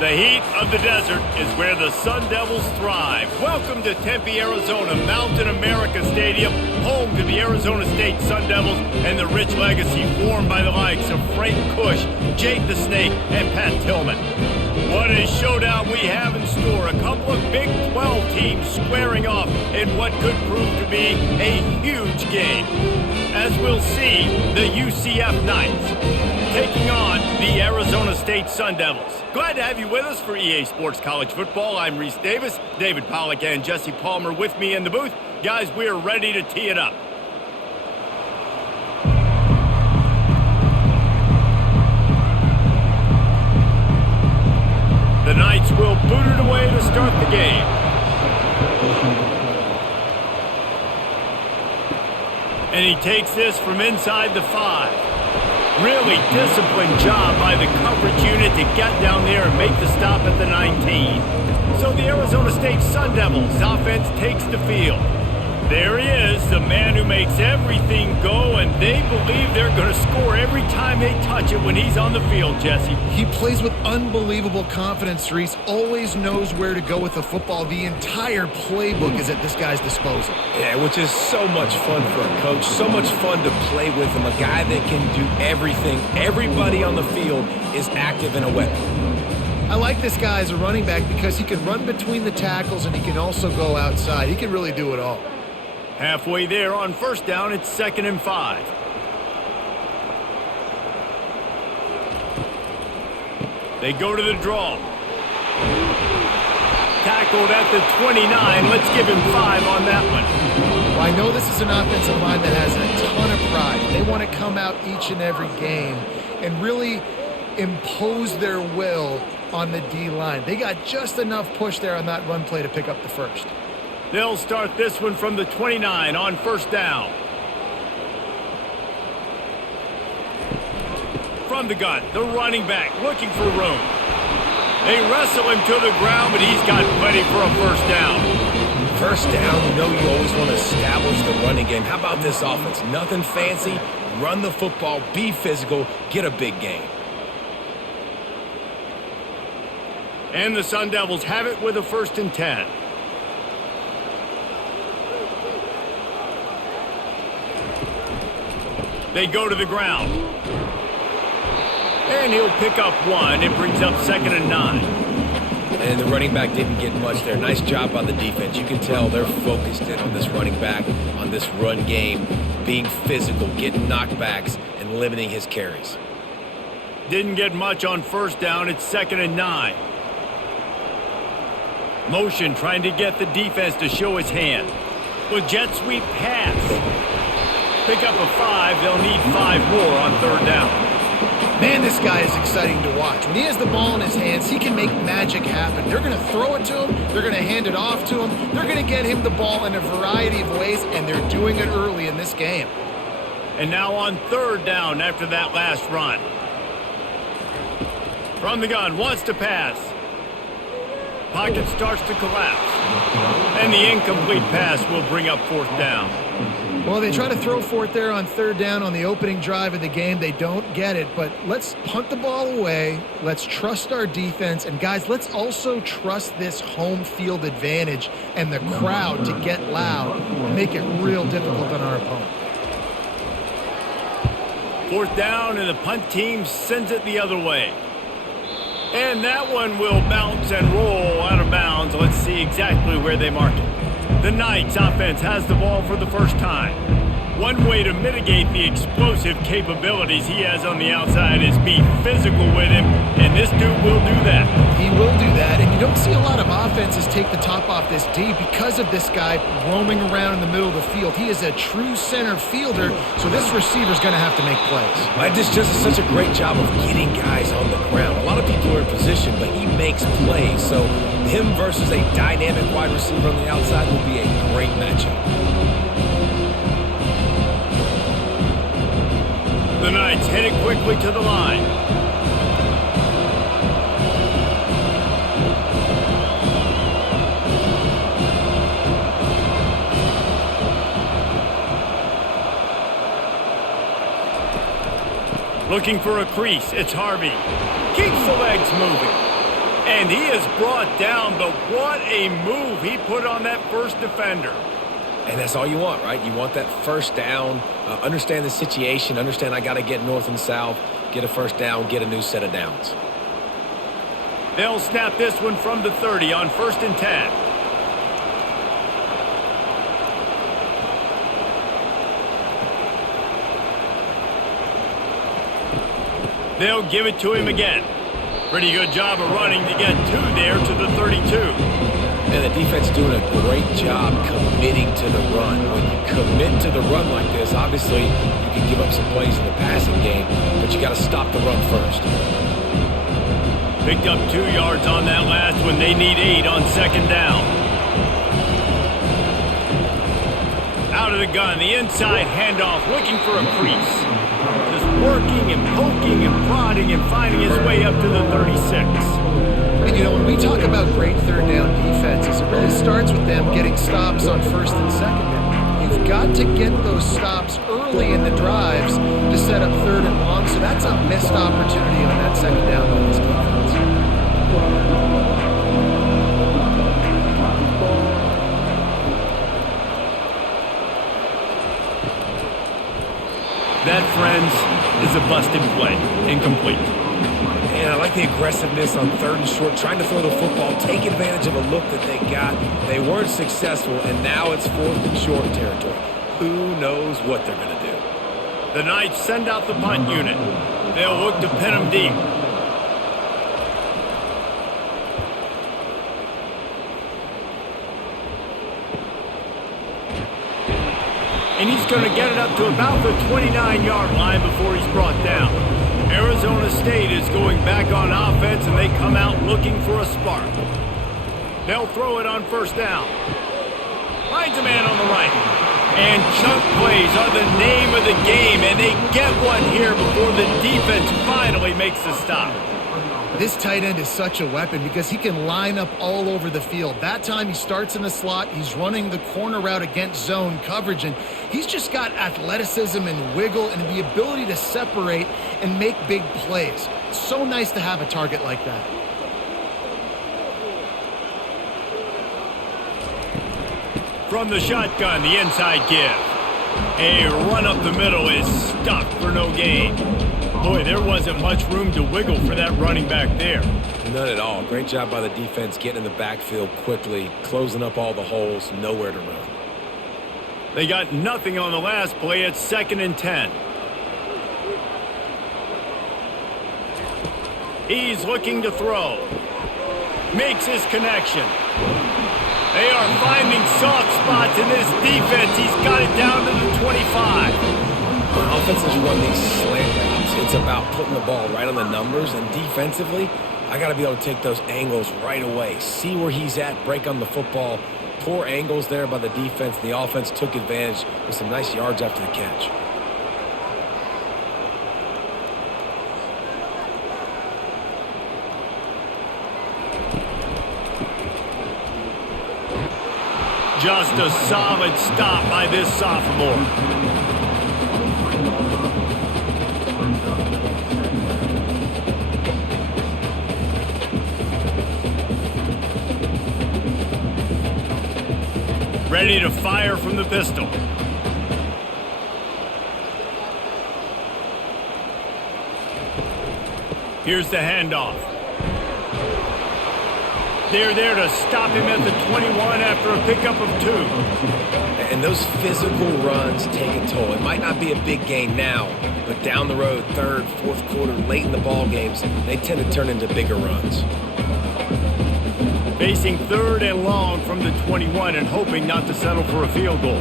The heat of the desert is where the Sun Devils thrive. Welcome to Tempe, Arizona, Mountain America Stadium, home to the Arizona State Sun Devils and the rich legacy formed by the likes of Frank Kush, Jake the Snake, and Pat Tillman. What a showdown we have in store. A couple of Big 12 teams squaring off in what could prove to be a huge game. As we'll see, the UCF Knights taking on the Arizona State Sun Devils. Glad to have you with us for EA Sports College Football. I'm Reese Davis, David Pollack, and Jesse Palmer with me in the booth. Guys, we are ready to tee it up. The Knights will boot it away to start the game. And he takes this from inside the 5. Really disciplined job by the coverage unit to get down there and make the stop at the 19. So the Arizona State Sun Devils offense takes the field. There he is, the man who makes everything go, and they believe they're going to score every time they touch it when he's on the field, Jesse. He plays with unbelievable confidence, Reese. Always knows where to go with the football. The entire playbook is at this guy's disposal. Yeah, which is so much fun for a coach. So much fun to play with him. A guy that can do everything. Everybody on the field is active in a weapon. I like this guy as a running back because he can run between the tackles and he can also go outside. He can really do it all. Halfway there on first down, it's 2nd and 5. They go to the draw. Tackled at the 29. Let's give him 5 on that one. Well, I know this is an offensive line that has a ton of pride. They want to come out each and every game and really impose their will on the D-line. They got just enough push there on that run play to pick up the first. They'll start this one from the 29 on first down. From the gun, the running back looking for room. They wrestle him to the ground, but he's got plenty for a first down. First down, you know you always want to establish the running game. How about this offense? Nothing fancy. Run the football, be physical, get a big gain. And the Sun Devils have it with a 1st and 10. They go to the ground. And he'll pick up 1. It brings up 2nd and 9. And the running back didn't get much there. Nice job by the defense. You can tell they're focused in on this running back, on this run game, being physical, getting knockbacks, and limiting his carries. Didn't get much on first down. It's 2nd and 9. Motion trying to get the defense to show his hand. With jet sweep pass. Pick up a 5. They'll need 5 more on 3rd down. Man, this guy is exciting to watch. When he has the ball in his hands, he can make magic happen. They're going to throw it to him. They're going to hand it off to him. They're going to get him the ball in a variety of ways, and they're doing it early in this game. And now on 3rd down after that last run. From the gun, wants to pass. Pocket starts to collapse. And the incomplete pass will bring up 4th down. Well, they try to throw for it there on 3rd down on the opening drive of the game. They don't get it, but let's punt the ball away. Let's trust our defense. And, guys, let's also trust this home field advantage and the crowd to get loud and make it real difficult on our opponent. 4th down, and the punt team sends it the other way. And that one will bounce and roll out of bounds. Let's see exactly where they mark it. The Knights offense has the ball for the first time. One way to mitigate the explosive capabilities he has on the outside is be physical with him, and this dude will do that. He will do that, and you don't see a lot of offenses take the top off this D because of this guy roaming around in the middle of the field. He is a true center fielder, so this receiver's going to have to make plays. This just is such a great job of getting guys on the ground. A lot of people are in position, but he makes plays, so him versus a dynamic wide receiver on the outside will be a great matchup. The Knights headed quickly to the line. Looking for a crease. It's Harvey. Keeps the legs moving. And he is brought down, but what a move he put on that first defender. And that's all you want, right? You want that first down, understand the situation, understand I got to get north and south, get a first down, get a new set of downs. They'll snap this one from the 30 on 1st and 10. They'll give it to him again. Pretty good job of running to get 2 there to the 32. And the defense doing a great job committing to the run. When you commit to the run like this, obviously you can give up some plays in the passing game, but you got to stop the run first. Picked up 2 yards on that last one. They need 8 on 2nd down. Out of the gun, the inside handoff, looking for a crease. Just working and poking and prodding and finding his way up to the 36. And, you know, when we talk about great third down defenses, it really starts with them getting stops on 1st and 2nd down. You've got to get those stops early in the drives to set up 3rd and long, so that's a missed opportunity on that 2nd down by this defense. That, friends, is a busted play. Incomplete. And I like the aggressiveness on 3rd and short, trying to throw the football, take advantage of a look that they got. They weren't successful, and now it's 4th and short territory. Who knows what they're going to do? The Knights send out the punt unit. They'll look to pin them deep. And he's going to get it up to about the 29-yard line before he's brought down. Arizona State is going back on offense, and they come out looking for a spark. They'll throw it on 1st down. Finds a man on the right. And chunk plays are the name of the game, and they get one here before the defense finally makes the stop. This tight end is such a weapon because he can line up all over the field. That time he starts in the slot, he's running the corner route against zone coverage, and he's just got athleticism and wiggle and the ability to separate and make big plays. It's so nice to have a target like that. From the shotgun, the inside give. A run up the middle is stuck for no gain. Boy, there wasn't much room to wiggle for that running back there. None at all. Great job by the defense getting in the backfield quickly, closing up all the holes, nowhere to run. They got nothing on the last play. It's 2nd and 10. He's looking to throw. Makes his connection. They are finding soft spots in this defense. He's got it down to the 25. When offenses run these slant routes, it's about putting the ball right on the numbers, and defensively, I got to be able to take those angles right away, see where he's at, break on the football. Poor angles there by the defense. The offense took advantage with some nice yards after the catch. Just a solid stop by this sophomore. Ready to fire from the pistol. Here's the handoff. They're there to stop him at the 21 after a pickup of 2. And those physical runs take a toll. It might not be a big gain now, but down the road, 3rd, 4th quarter, late in the ball games, they tend to turn into bigger runs. Facing 3rd and long from the 21 and hoping not to settle for a field goal.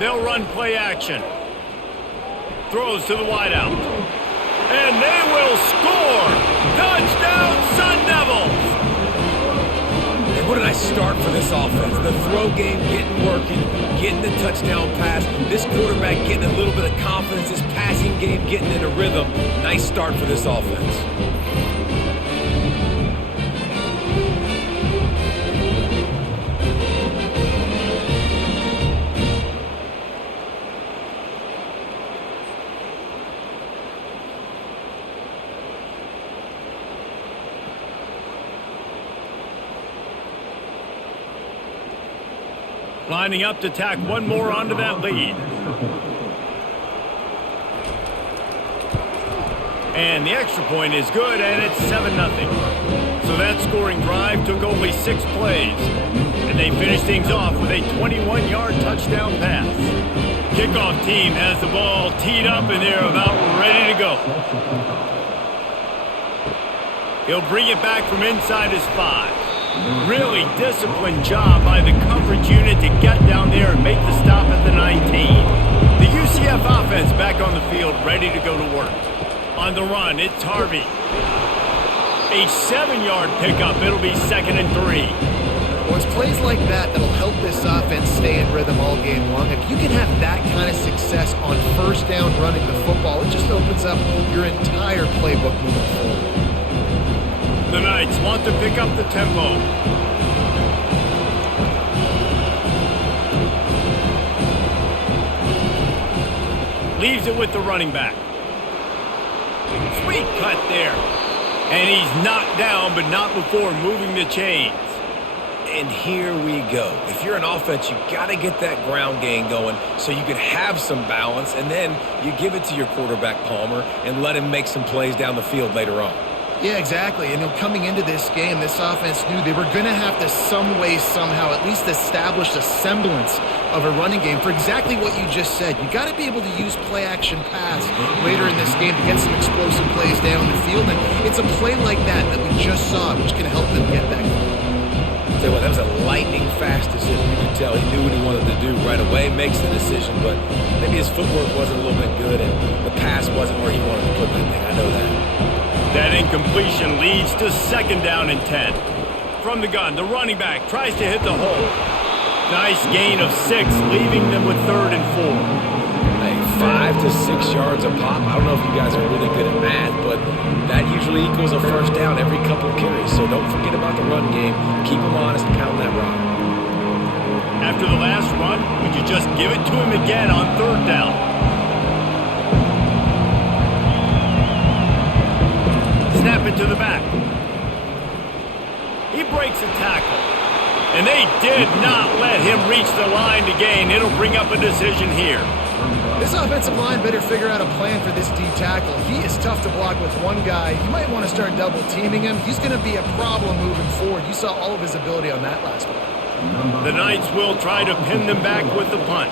They'll run play action. Throws to the wideout. And they will score! Touchdown, Sun Devils! And what a nice start for this offense. The throw game getting working, getting the touchdown pass. This quarterback getting a little bit of confidence. This passing game getting in a rhythm. Nice start for this offense. Lining up to tack one more onto that lead. And the extra point is good, and it's 7-0. So that scoring drive took only 6 plays. And they finished things off with a 21-yard touchdown pass. Kickoff team has the ball teed up, and they're about ready to go. He'll bring it back from inside his 5. Really disciplined job by the coverage unit to get down there and make the stop at the 19. The UCF offense back on the field, ready to go to work. On the run, it's Harvey. A 7-yard pickup. It'll be 2nd and 3. Well, it's plays like that that'll help this offense stay in rhythm all game long. If you can have that kind of success on first down running the football, it just opens up your entire playbook moving forward. The Knights want to pick up the tempo. Leaves it with the running back. Sweet cut there. And he's knocked down, but not before moving the chains. And here we go. If you're an offense, you got to get that ground game going so you can have some balance, and then you give it to your quarterback, Palmer, and let him make some plays down the field later on. Yeah, exactly. And coming into this game, this offense knew they were going to have to some way, somehow, at least establish a semblance of a running game for exactly what you just said. You got to be able to use play-action pass later in this game to get some explosive plays down the field. And it's a play like that we just saw, which can help them get that goal. Tell you what, that was a lightning-fast decision. You could tell he knew what he wanted to do right away, makes the decision, but maybe his footwork wasn't a little bit good and the pass wasn't where he wanted to put that thing. I know that. That incompletion leads to 2nd down and 10. From the gun, the running back tries to hit the hole. Nice gain of 6, leaving them with 3rd and 4. Hey, 5 to 6 yards a pop. I don't know if you guys are really good at math, but that usually equals a first down every couple of carries. So don't forget about the run game. Keep them honest and pound that rock. After the last run, would you just give it to him again on 3rd down? Snap it to the back. He breaks a tackle. And they did not let him reach the line to gain. It'll bring up a decision here. This offensive line better figure out a plan for this D tackle. He is tough to block with one guy. You might want to start double teaming him. He's going to be a problem moving forward. You saw all of his ability on that last one. The Knights will try to pin them back with the punt.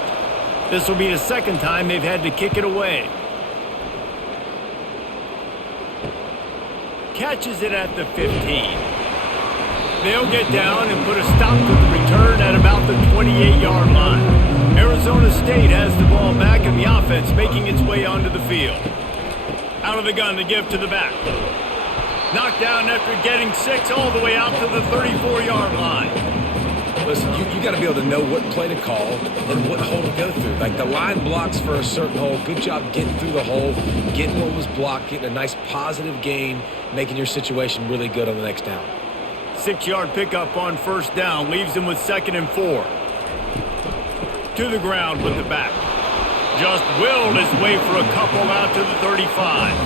This will be the 2nd time they've had to kick it away. Catches it at the 15. They'll get down and put a stop to the return at about the 28-yard line. Arizona State has the ball back and the offense making its way onto the field. Out of the gun to give to the back. Knocked down after getting 6 all the way out to the 34-yard line. Listen, you got to be able to know what play to call and what hole to go through. Like the line blocks for a certain hole. Good job getting through the hole, getting what was blocked, getting a nice positive gain, making your situation really good on the next down. 6-yard pickup on 1st down leaves him with 2nd and 4. To the ground with the back. Just willed his way for a couple out to the 35.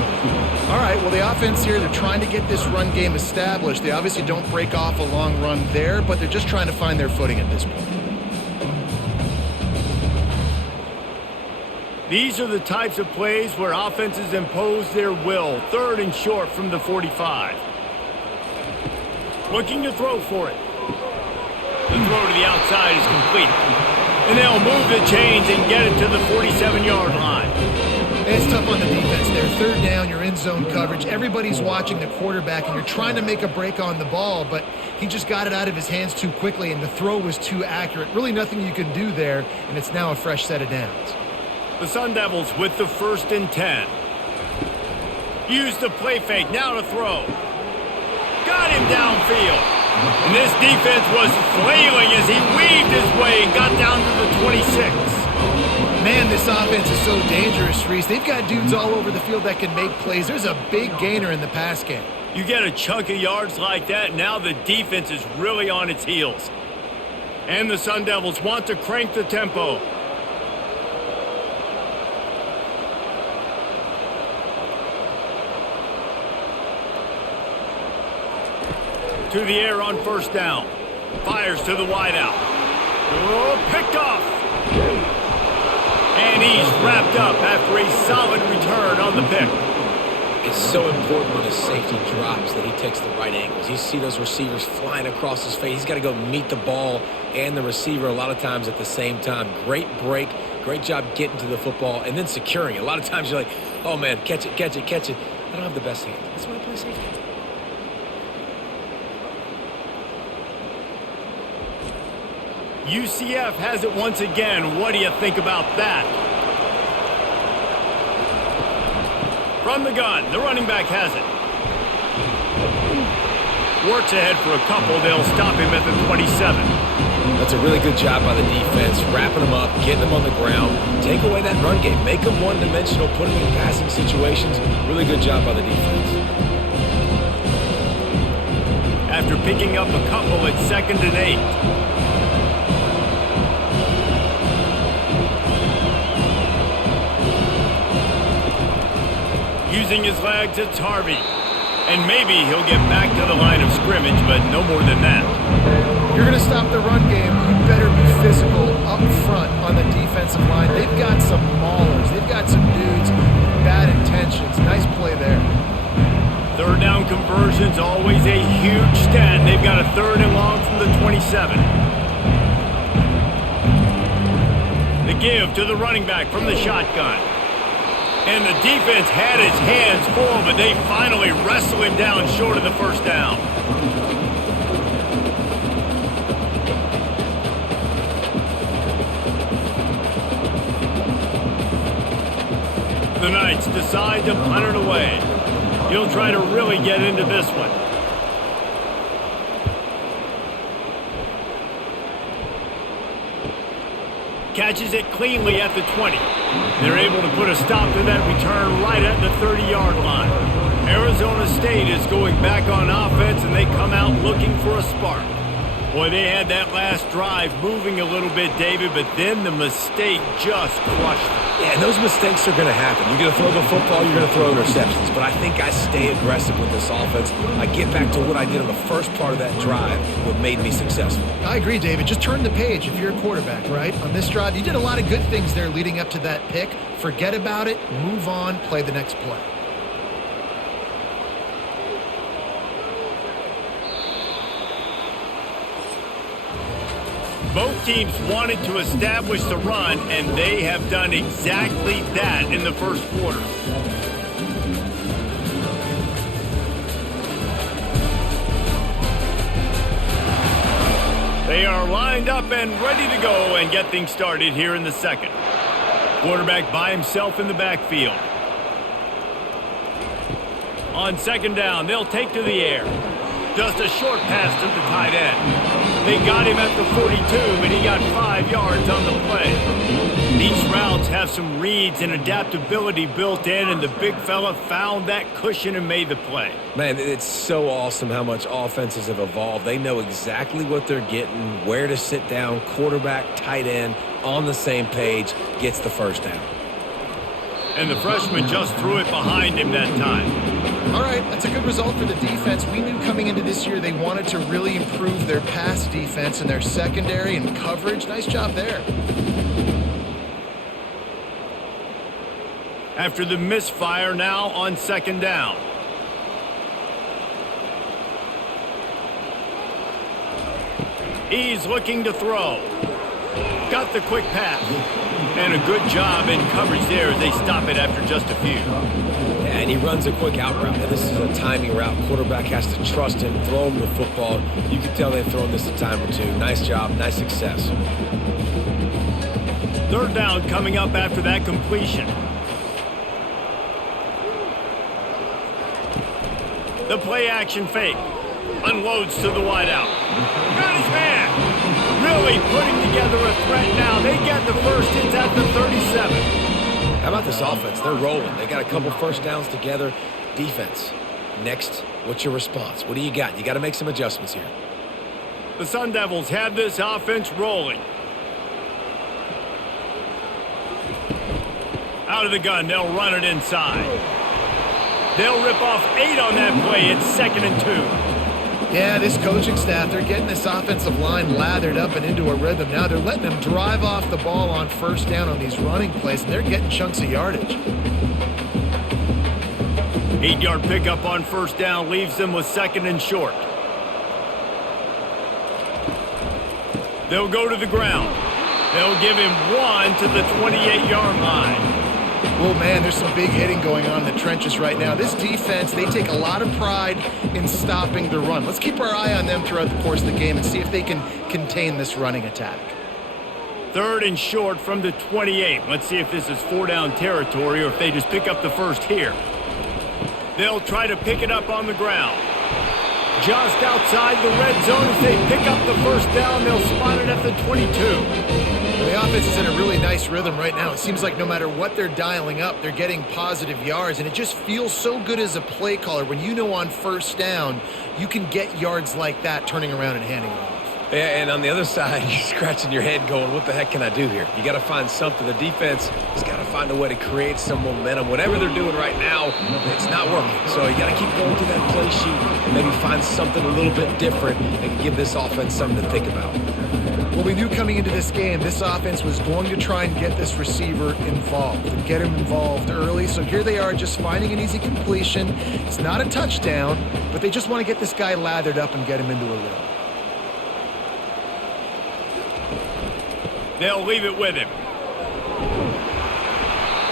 All right, well, the offense here, they're trying to get this run game established. They obviously don't break off a long run there, but they're just trying to find their footing at this point. These are the types of plays where offenses impose their will. 3rd and short from the 45. Looking to throw for it. The throw to the outside is complete. And they'll move the chains and get it to the 47-yard line. It's tough on the defense there. 3rd down, you're in zone coverage. Everybody's watching the quarterback, and you're trying to make a break on the ball, but he just got it out of his hands too quickly, and the throw was too accurate. Really nothing you can do there, and it's now a fresh set of downs. The Sun Devils with the 1st and 10. Use the play fake, now to throw. Got him downfield. And this defense was flailing as he weaved his way and got down to the 26. Man, this offense is so dangerous, Reese. They've got dudes all over the field that can make plays. There's a big gainer in the pass game. You get a chunk of yards like that, now the defense is really on its heels. And the Sun Devils want to crank the tempo. To the air on 1st down. Fires to the wideout. Oh, picked off. And he's wrapped up after a solid return on the pick. It's so important when his safety drops that he takes the right angles. You see those receivers flying across his face. He's got to go meet the ball and the receiver a lot of times at the same time. Great break. Great job getting to the football and then securing it. A lot of times you're like, oh, man, catch it, catch it, catch it. I don't have the best hands. That's why I play safety. UCF has it once again. What do you think about that? From the gun, the running back has it. Works ahead for a couple. They'll stop him at the 27. That's a really good job by the defense, wrapping them up, getting them on the ground, take away that run game, make them one-dimensional, put them in passing situations. Really good job by the defense. After picking up a couple, it's 2nd and 8. Using his legs, it's Harvey. And maybe he'll get back to the line of scrimmage, but no more than that. You're going to stop the run game, you better be physical up front on the defensive line. They've got some maulers. They've got some dudes with bad intentions. Nice play there. 3rd down conversion's always a huge stat. They've got a 3rd and long from the 27. The give to the running back from the shotgun. And the defense had its hands full, but they finally wrestle him down short of the 1st down. The Knights decide to punt it away. He'll try to really get into this one. Catches it cleanly at the 20. They're able to put a stop to that return right at the 30-yard line. Arizona State is going back on offense, and they come out looking for a spark. Boy, they had that last drive moving a little bit, David, but then the mistake just crushed them. Yeah, and those mistakes are going to happen. You're going to throw the football, you're going to throw interceptions. But I think I stay aggressive with this offense. I get back to what I did on the first part of that drive, what made me successful. I agree, David. Just turn the page if you're a quarterback, right? On this drive, you did a lot of good things there leading up to that pick. Forget about it, move on, play the next play. Both teams wanted to establish the run, and they have done exactly that in the first quarter. They are lined up and ready to go and get things started here in the second. Quarterback by himself in the backfield. On 2nd down, they'll take to the air. Just a short pass to the tight end. They got him at the 42, but he got 5 yards on the play. These routes have some reads and adaptability built in, and the big fella found that cushion and made the play. Man, it's so awesome how much offenses have evolved. They know exactly what they're getting, where to sit down, quarterback, tight end, on the same page, gets the 1st down. And the freshman just threw it behind him that time. All right, that's a good result for the defense. We knew coming into this year they wanted to really improve their pass defense and their secondary and coverage. Nice job there. After the misfire, now on 2nd down. He's looking to throw. Got the quick pass. And a good job in coverage there as they stop it after just a few. Yeah, and he runs a quick out route. And this is a timing route. Quarterback has to trust him, throw him the football. You can tell they've thrown this a time or two. Nice job, nice success. 3rd down coming up after that completion. The play action fake. Unloads to the wideout. Got his man. Really putting together a threat now. They get the first. It's at the 37. How about this offense? They're rolling. They got a couple 1st downs together. Defense. Next, what's your response? What do you got? You got to make some adjustments here. The Sun Devils have this offense rolling. Out of the gun, they'll run it inside. They'll rip off 8 on that play. It's 2nd and 2. Yeah, this coaching staff, they're getting this offensive line lathered up and into a rhythm. Now they're letting them drive off the ball on first down on these running plays, and they're getting chunks of yardage. 8-yard pickup on first down leaves them with second and short. They'll go to the ground. They'll give him 1 to the 28-yard line. Oh, man, there's some big hitting going on in the trenches right now. This defense, they take a lot of pride in stopping the run. Let's keep our eye on them throughout the course of the game and see if they can contain this running attack. Third and short from the 28. Let's see if this is 4-down territory or if they just pick up the first here. They'll try to pick it up on the ground. Just outside the red zone. If they pick up the first down, they'll spot it at the 22. The offense is in a really nice rhythm right now. It seems like no matter what they're dialing up, they're getting positive yards, and it just feels so good as a play caller when you know on first down you can get yards like that turning around and handing it off. Yeah, and on the other side, you're scratching your head going, what the heck can I do here? You got to find something. The defense has got to find a way to create some momentum. Whatever they're doing right now, it's not working. So you got to keep going through that play sheet and maybe find something a little bit different that can give this offense something to think about. Well, we knew coming into this game, this offense was going to try and get this receiver involved and get him involved early. So here they are just finding an easy completion. It's not a touchdown, but they just want to get this guy lathered up and get him into a rhythm. They'll leave it with him.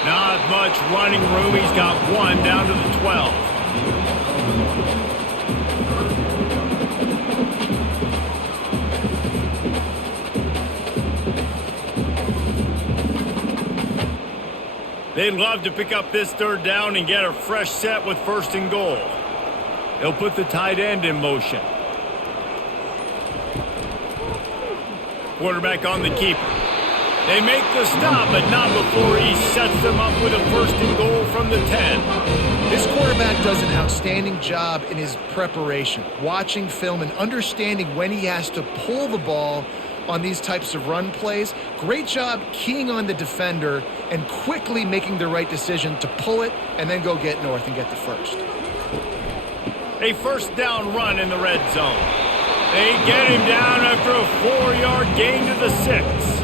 Not much running room. He's got 1 down to the 12. They'd love to pick up this third down and get a fresh set with first and goal. They'll put the tight end in motion. Quarterback on the keeper. They make the stop, but not before he sets them up with a first and goal from the 10. This quarterback does an outstanding job in his preparation, watching film and understanding when he has to pull the ball on these types of run plays. Great job keying on the defender and quickly making the right decision to pull it and then go get north and get the first. A first down run in the red zone. They get him down after a 4-yard gain to the 6.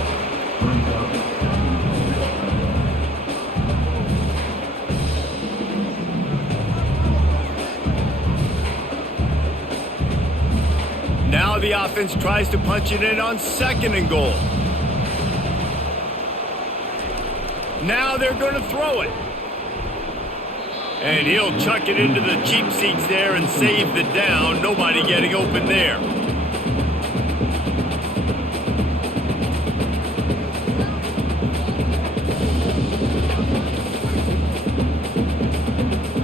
Now the offense tries to punch it in on second and goal. Now they're going to throw it. And he'll chuck it into the cheap seats there and save the down. Nobody getting open there.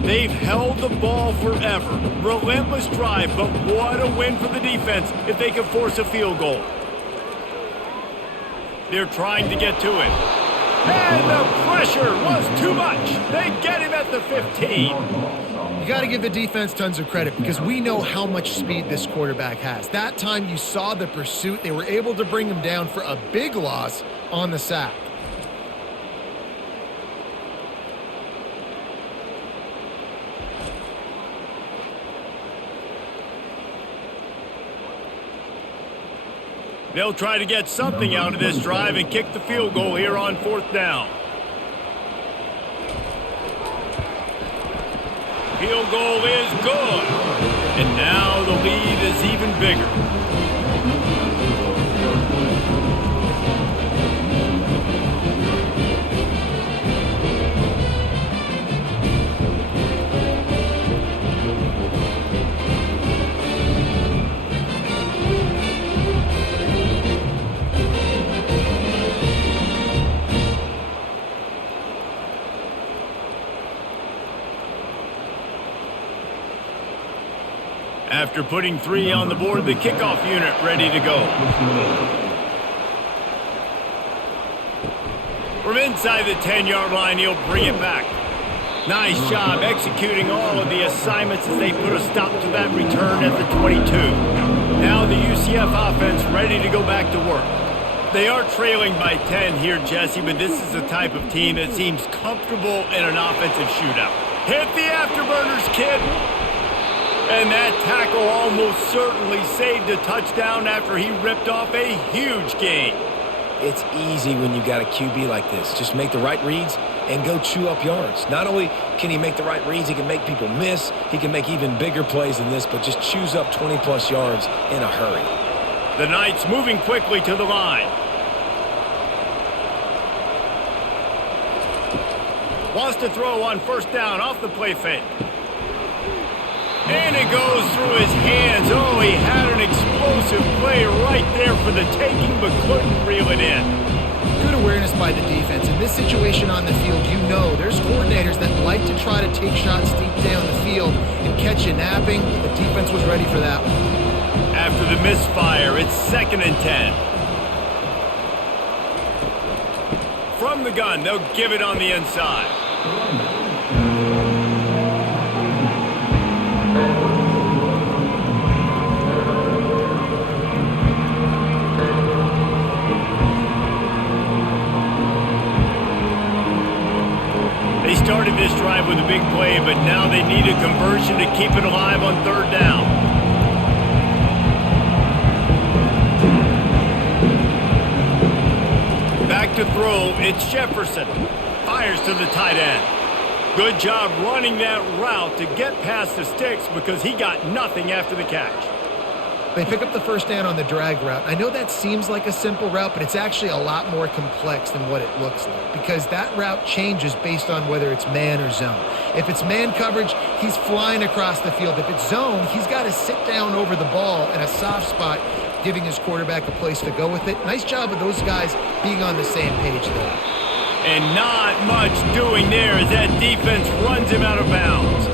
They've held the ball forever. Relentless drive, but what a win for the defense if they can force a field goal. They're trying to get to it. And the pressure was too much. They get him at the 15. You got to give the defense tons of credit because we know how much speed this quarterback has. That time you saw the pursuit. They were able to bring him down for a big loss on the sack. They'll try to get something out of this drive and kick the field goal here on fourth down. Field goal is good. And now the lead is even bigger. After putting 3 on the board, the kickoff unit ready to go. From inside the 10-yard line, he'll bring it back. Nice job executing all of the assignments as they put a stop to that return at the 22. Now the UCF offense ready to go back to work. They are trailing by 10 here, Jesse, but this is the type of team that seems comfortable in an offensive shootout. Hit the afterburners, kid! And that That tackle almost certainly saved a touchdown after he ripped off a huge gain. It's easy when you got a QB like this. Just make the right reads and go chew up yards. Not only can he make the right reads, he can make people miss. He can make even bigger plays than this, but just chews up 20-plus yards in a hurry. The Knights moving quickly to the line. Wants to throw on first down off the play fake. And it goes through his hands. Oh, he had an explosive play right there for the taking, but couldn't reel it in. Good awareness by the defense. In this situation on the field, you know there's coordinators that like to try to take shots deep down the field and catch you napping. The defense was ready for that one. After the misfire, it's 2nd and 10. From the gun, they'll give it on the inside. They started this drive with a big play, but now they need a conversion to keep it alive on 3rd down. Back to throw, it's Jefferson. Fires to the tight end. Good job running that route to get past the sticks because he got nothing after the catch. They pick up the first down on the drag route. I know that seems like a simple route, but it's actually a lot more complex than what it looks like because that route changes based on whether it's man or zone. If it's man coverage, he's flying across the field. If it's zone, he's got to sit down over the ball in a soft spot, giving his quarterback a place to go with it. Nice job of those guys being on the same page there. And not much doing there as that defense runs him out of bounds.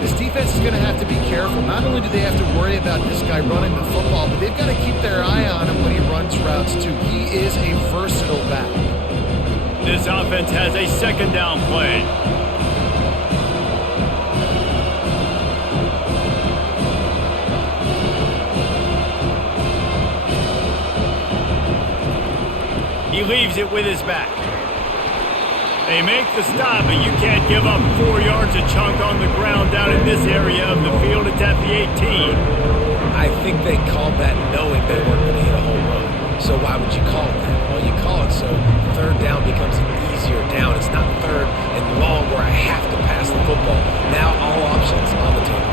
This defense is going to have to be careful. Not only do they have to worry about this guy running the football, but they've got to keep their eye on him when he runs routes too. He is a versatile back. This offense has a 2nd down play. He leaves it with his back. They make the stop, but you can't give up 4 yards a chunk on the ground down in this area of the field. It's at the 18. I think they called that knowing they weren't going to hit a home run. So why would you call it that? Well, you call it so 3rd down becomes an easier down. It's not 3rd and long where I have to pass the football. Now all options on the table.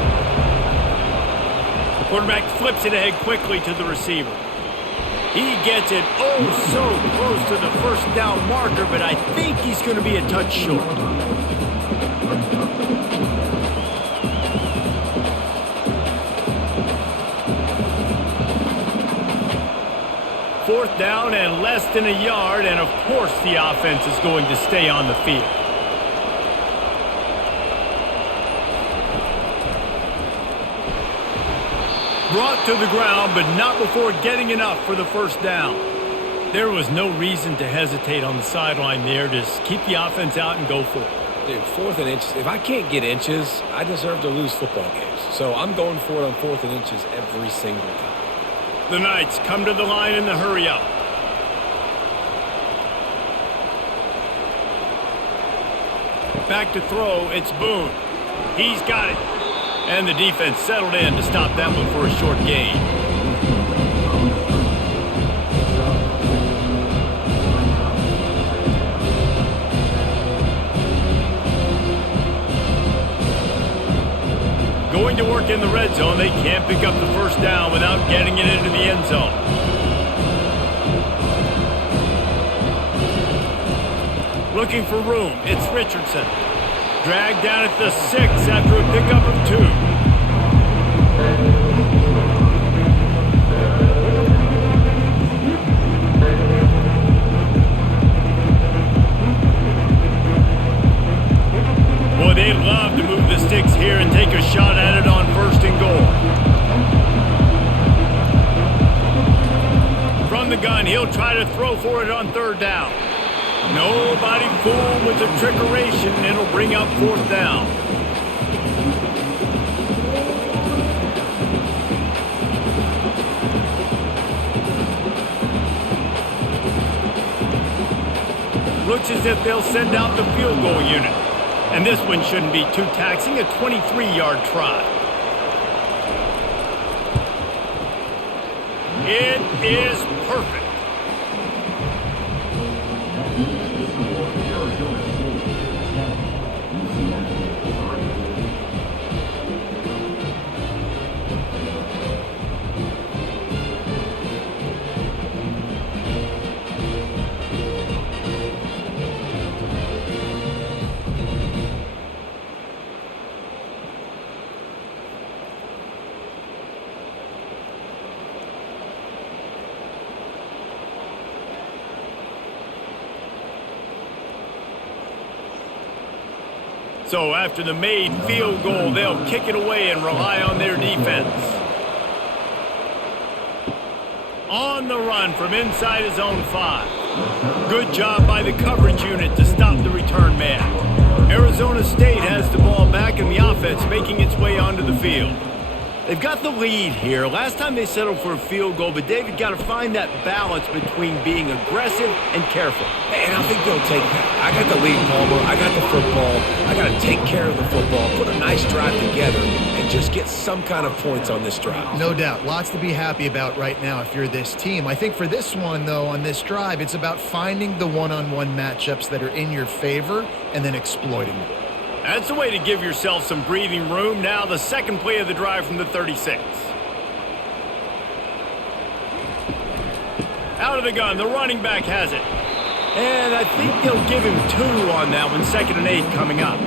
The quarterback flips it ahead quickly to the receiver. He gets it so close to the first down marker, but I think he's going to be a touch short. 4th down and less than a yard, and of course the offense is going to stay on the field. Brought to the ground, but not before getting enough for the first down. There was no reason to hesitate on the sideline there. Just keep the offense out and go for it. Dude, 4th and inches. If I can't get inches, I deserve to lose football games. So I'm going for it on 4th and inches every single time. The Knights come to the line in the hurry-up. Back to throw, it's Boone. He's got it. And the defense settled in to stop that one for a short gain. Going to work in the red zone. They can't pick up the first down without getting it into the end zone. Looking for room. It's Richardson. Dragged down at the 6 after a pickup of 2. Boy, they love to move the sticks here and take a shot at it on 1st and goal. From the gun, he'll try to throw for it on 3rd down. Nobody fooled with the trickeration. It'll bring up 4th down. Looks as if they'll send out the field goal unit. And this one shouldn't be too taxing, a 23-yard try. It is perfect. So after the made field goal, they'll kick it away and rely on their defense. On the run from inside his own 5. Good job by the coverage unit to stop the return man. Arizona State has the ball back in the offense, making its way onto the field. They've got the lead here. Last time they settled for a field goal, but David got to find that balance between being aggressive and careful. And I think they'll take that. I got the lead, Palmer. I got the football. I got to take care of the football, put a nice drive together, and just get some kind of points on this drive. No doubt. Lots to be happy about right now if you're this team. I think for this one, though, on this drive, it's about finding the one-on-one matchups that are in your favor and then exploiting them. That's the way to give yourself some breathing room. Now the second play of the drive from the 36. Out of the gun, the running back has it. And I think they'll give him 2 on that one, 2nd and 8 coming up.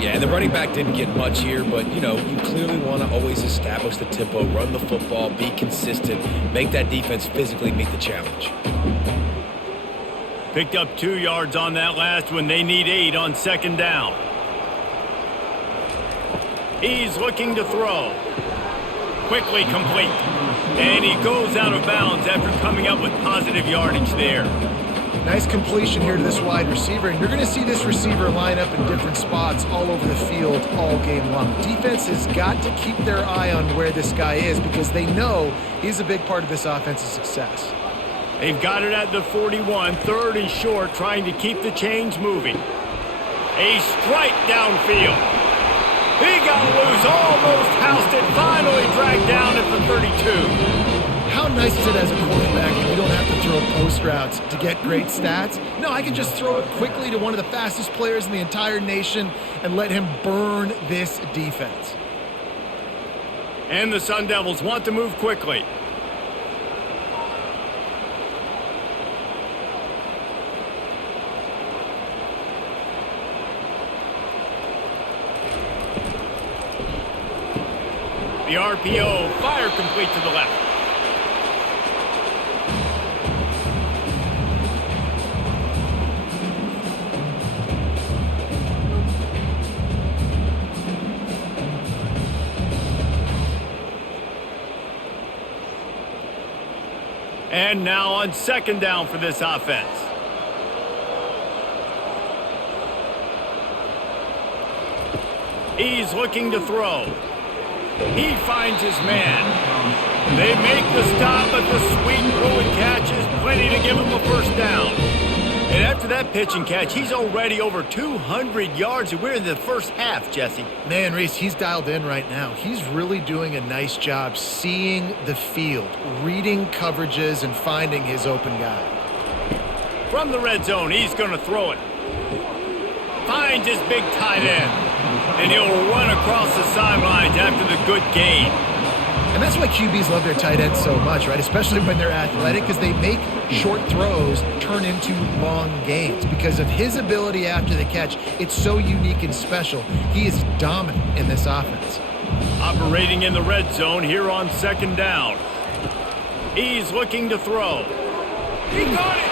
Yeah, and the running back didn't get much here, but, you clearly want to always establish the tempo, run the football, be consistent, make that defense physically meet the challenge. Picked up 2 yards on that last one. They need 8 on 2nd down. He's looking to throw. Quickly complete. And he goes out of bounds after coming up with positive yardage there. Nice completion here to this wide receiver, and you're going to see this receiver line up in different spots all over the field all game long. Defense has got to keep their eye on where this guy is because they know he's a big part of this offense's success. They've got it at the 41, 3rd and short, trying to keep the chains moving. A strike downfield. He got loose, almost housed it, finally dragged down at the 32. How nice is it as a quarterback that you don't have to throw post routes to get great stats? No, I can just throw it quickly to one of the fastest players in the entire nation and let him burn this defense. And the Sun Devils want to move quickly. The RPO, fire complete to the left. And now on 2nd down for this offense. He's looking to throw. He finds his man. They make the stop, but the sweet throw and catch is plenty to give him a 1st down. And after that pitch and catch, he's already over 200 yards, and we're in the first half, Jesse. Man, Reese, he's dialed in right now. He's really doing a nice job seeing the field, reading coverages, and finding his open guy. From the red zone, he's going to throw it. Finds his big tight end. And he'll run across the sidelines after the good gain. And that's why QBs love their tight ends so much, right? Especially when they're athletic, because they make short throws turn into long gains. Because of his ability after the catch, it's so unique and special. He is dominant in this offense. Operating in the red zone here on 2nd down. He's looking to throw. He got it!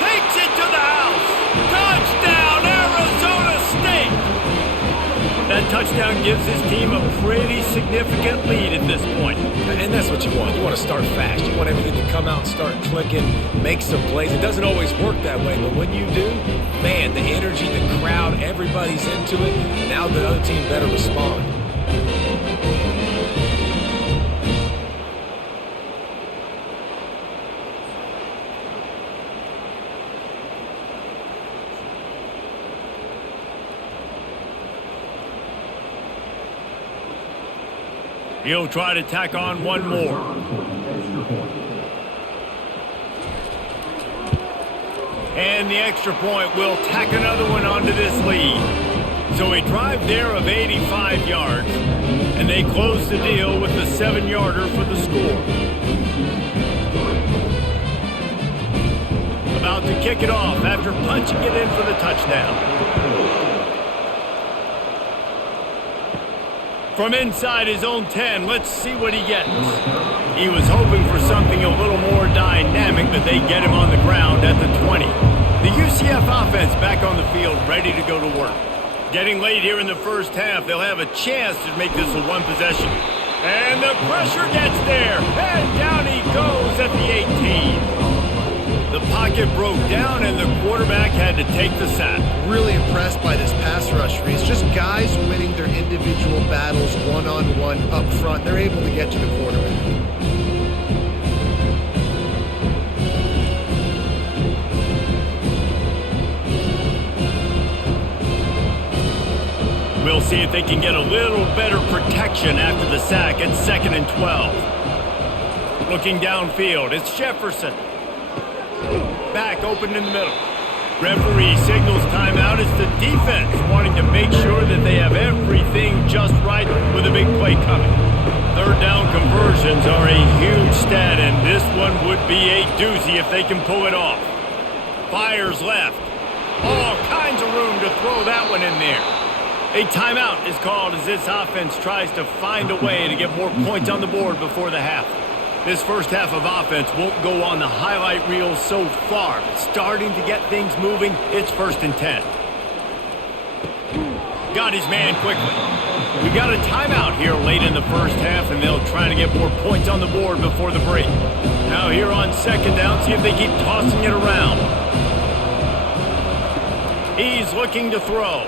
Takes it to the house! Touchdown, Arizona State! That touchdown gives his team a pretty significant lead at this point. And that's what you want. You want to start fast. You want everything to come out and start clicking, make some plays. It doesn't always work that way, but when you do, man, the energy, the crowd, everybody's into it. Now the other team better respond. He'll try to tack on one more. And the extra point will tack another one onto this lead. So a drive there of 85 yards, and they close the deal with the 7-yarder for the score. About to kick it off after punching it in for the touchdown. From inside his own 10, let's see what he gets. He was hoping for something a little more dynamic, but they get him on the ground at the 20. The UCF offense back on the field, ready to go to work. Getting late here in the first half, they'll have a chance to make this a one possession. And the pressure gets there, and down he goes at the 18. The pocket broke down, and the quarterback had to take the sack. Really impressed by this pass rush, Reese. Just guys winning their individual battles one-on-one up front. They're able to get to the quarterback. We'll see if they can get a little better protection after the sack at 2nd and 12. Looking downfield, it's Jefferson. Back open in the middle. Referee signals timeout. It's the defense wanting to make sure that they have everything just right with a big play coming. Third down conversions are a huge stat, and this one would be a doozy if they can pull it off. Fires left. All kinds of room to throw that one in there. A timeout is called as this offense tries to find a way to get more points on the board before the half. This first half of offense won't go on the highlight reel so far, but starting to get things moving, it's 1st and 10. Got his man quickly. We got a timeout here late in the first half, and they'll try to get more points on the board before the break. Now here on 2nd down, see if they keep tossing it around. He's looking to throw.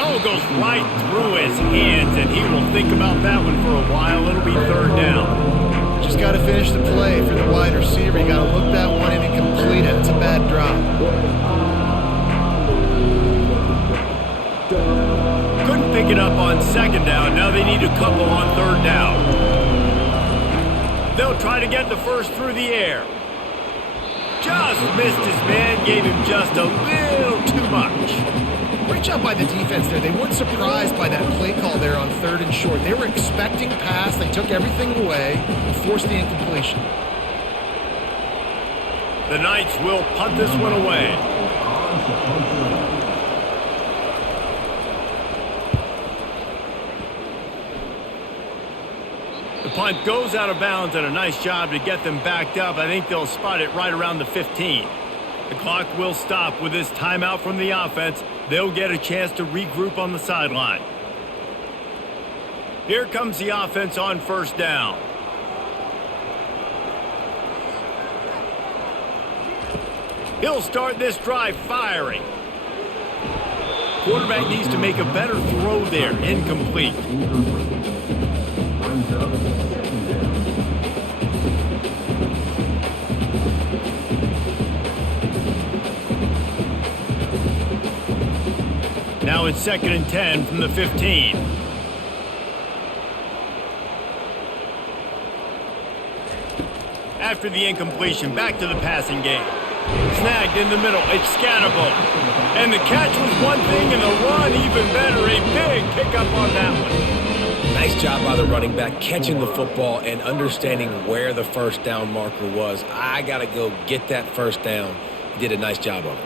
Oh, goes right through his hands, and he will think about that one for a while. It'll be 3rd down. Just got to finish the play for the wide receiver. You got to look that one in and complete it. It's a bad drop. Couldn't pick it up on 2nd down. Now they need a couple on 3rd down. They'll try to get the first through the air. Just missed his man, gave him just a little too much. Great job by the defense there. They weren't surprised by that play call there on 3rd and short. They were expecting pass. They took everything away and forced the incompletion. The Knights will punt this one away. The punt goes out of bounds, and a nice job to get them backed up. I think they'll spot it right around the 15. The clock will stop with this timeout from the offense. They'll get a chance to regroup on the sideline. Here comes the offense on 1st down. He'll start this drive firing. Quarterback needs to make a better throw there. Incomplete. Now it's 2nd and 10 from the 15. After the incompletion, back to the passing game. Snagged in the middle, it's Scannable. And the catch was one thing, and the run even better. A big pickup on that one. Nice job by the running back, catching the football and understanding where the 1st down marker was. I got to go get that 1st down. He did a nice job of it.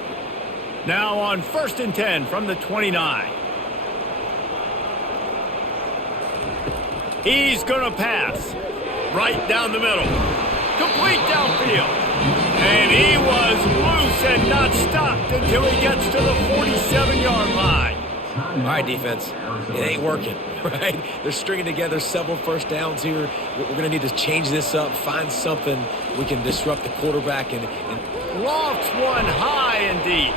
Now on 1st and 10 from the 29. He's going to pass. Right down the middle. Complete downfield. And he was loose and not stopped until he gets to the 47-yard line. All right, defense. It ain't working, right? They're stringing together several 1st downs here. We're going to need to change this up, find something we can disrupt the quarterback and lofts one high and deep.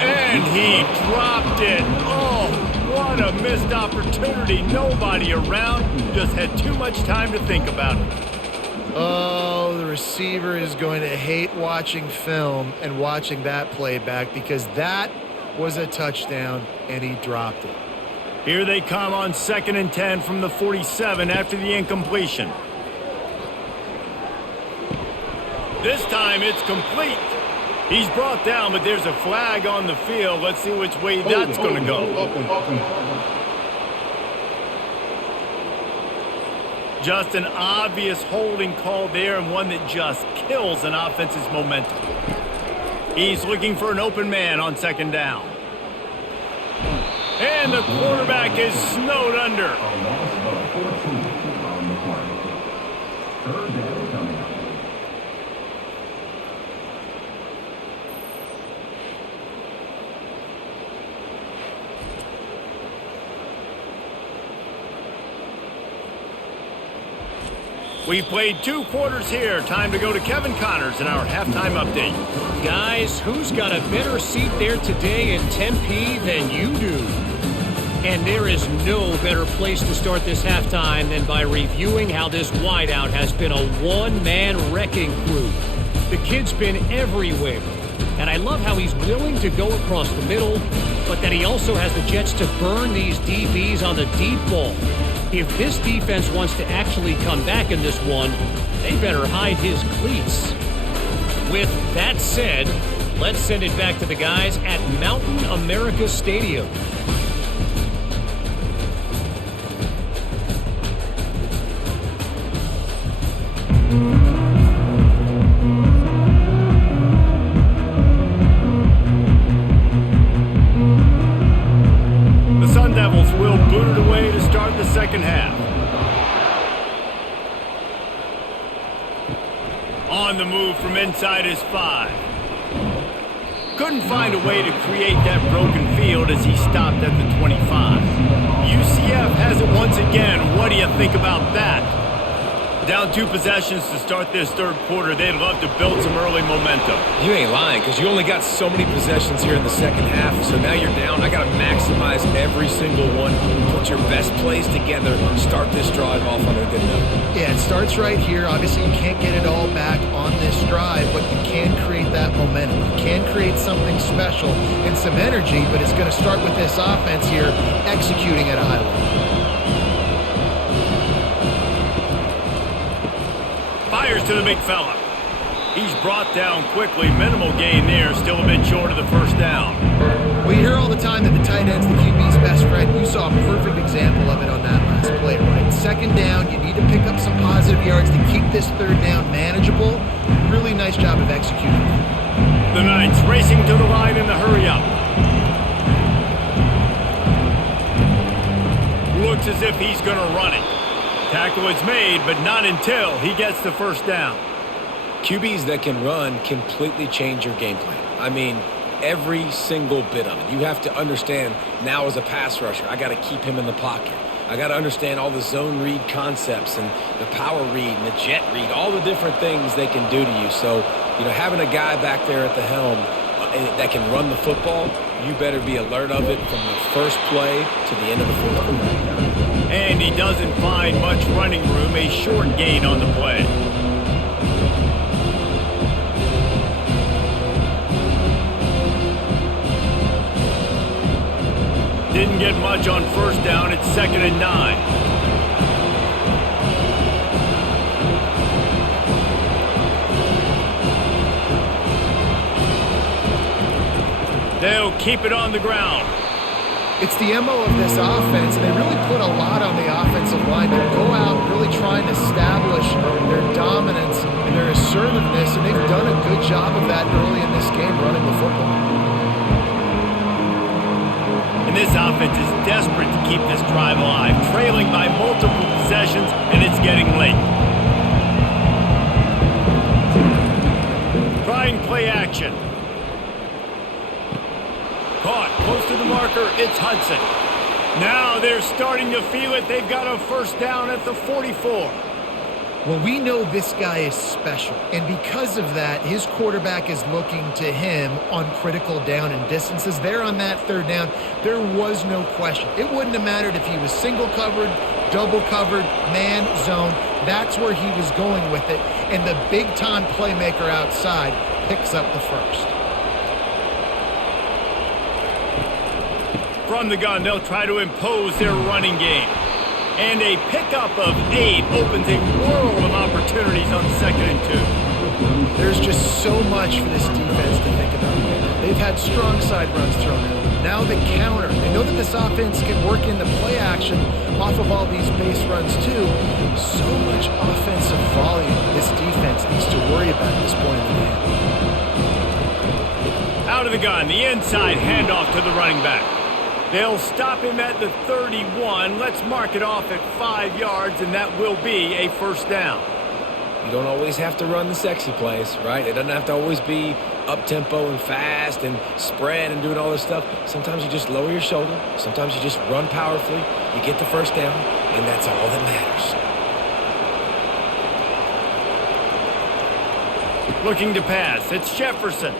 And he dropped it. Oh, what a missed opportunity. Nobody around. Just had too much time to think about it. Oh, the receiver is going to hate watching film and watching that play back because that was a touchdown and he dropped it. Here they come on 2nd and 10 from the 47 after the incompletion. This time it's complete. He's brought down, but there's a flag on the field. Let's see which way that's going to go. Just an obvious holding call there, and one that just kills an offense's momentum. He's looking for an open man on second down. And the quarterback is snowed under. We've played 2 quarters here. Time to go to Kevin Connors in our halftime update. Guys, who's got a better seat there today in Tempe than you do? And there is no better place to start this halftime than by reviewing how this wideout has been a one-man wrecking crew. The kid's been everywhere. And I love how he's willing to go across the middle, but that he also has the jets to burn these DBs on the deep ball. If this defense wants to actually come back in this one, they better hide his cleats. With that said, let's send it back to the guys at Mountain America Stadium. The Sun Devils will boot it away to start the second half. On the move from inside his 5. Couldn't find a way to create that broken field as he stopped at the 25. UCF has it once again. What do you think about that? Down 2 possessions to start this third quarter. They'd love to build some early momentum. You ain't lying, because you only got so many possessions here in the second half, so now you're down. I got to maximize every single one, put your best plays together, start this drive off on a good note. Yeah, it starts right here. Obviously, you can't get it all back on this drive, but you can create that momentum. You can create something special and some energy, but it's going to start with this offense here executing at a high level. Fires to the big fella. He's brought down quickly. Minimal gain there. Still a bit short of the first down. We hear all the time that the tight end's the QB's best friend. You saw a perfect example of it on that last play, right? Second down, you need to pick up some positive yards to keep this third down manageable. Really nice job of executing. The Knights racing to the line in the hurry-up. Looks as if he's going to run it. Tackle is made, but not until he gets the first down. QBs that can run completely change your game plan. I mean, every single bit of it. You have to understand now as a pass rusher, I got to keep him in the pocket. I got to understand all the zone read concepts and the power read and the jet read, all the different things they can do to you. So, having a guy back there at the helm that can run the football, you better be alert of it from the first play to the end of the fourth quarter. And he doesn't find much running room, a short gain on the play. Didn't get much on first down. It's 2nd and 9. They'll keep it on the ground. It's the MO of this offense, and they really put a lot on the offensive line to go out really trying to establish their dominance and their assertiveness, and they've done a good job of that early in this game running the football. And this offense is desperate to keep this drive alive, trailing by multiple possessions, and it's getting late. Trying play action. Caught close to the marker, it's Hudson. Now they're starting to feel it. They've got a first down at the 44. Well, we know this guy is special, and because of that, his quarterback is looking to him on critical down and distances. There on that third down, there was no question. It wouldn't have mattered if he was single covered, double covered, man, zone. That's where he was going with it, and the big-time playmaker outside picks up the first. From the gun, they'll try to impose their running game. And a pickup of 8 opens a world of opportunities on 2nd and 2. There's just so much for this defense to think about. They've had strong side runs thrown at them. Now the counter. They know that this offense can work in the play action off of all these base runs too. So much offensive volume this defense needs to worry about at this point in the game. Out of the gun, the inside handoff to the running back. They'll stop him at the 31. Let's mark it off at 5 yards, and that will be a first down. You don't always have to run the sexy plays, right? It doesn't have to always be up-tempo and fast and spread and doing all this stuff. Sometimes you just lower your shoulder. Sometimes you just run powerfully. You get the first down, and that's all that matters. Looking to pass. It's Jefferson.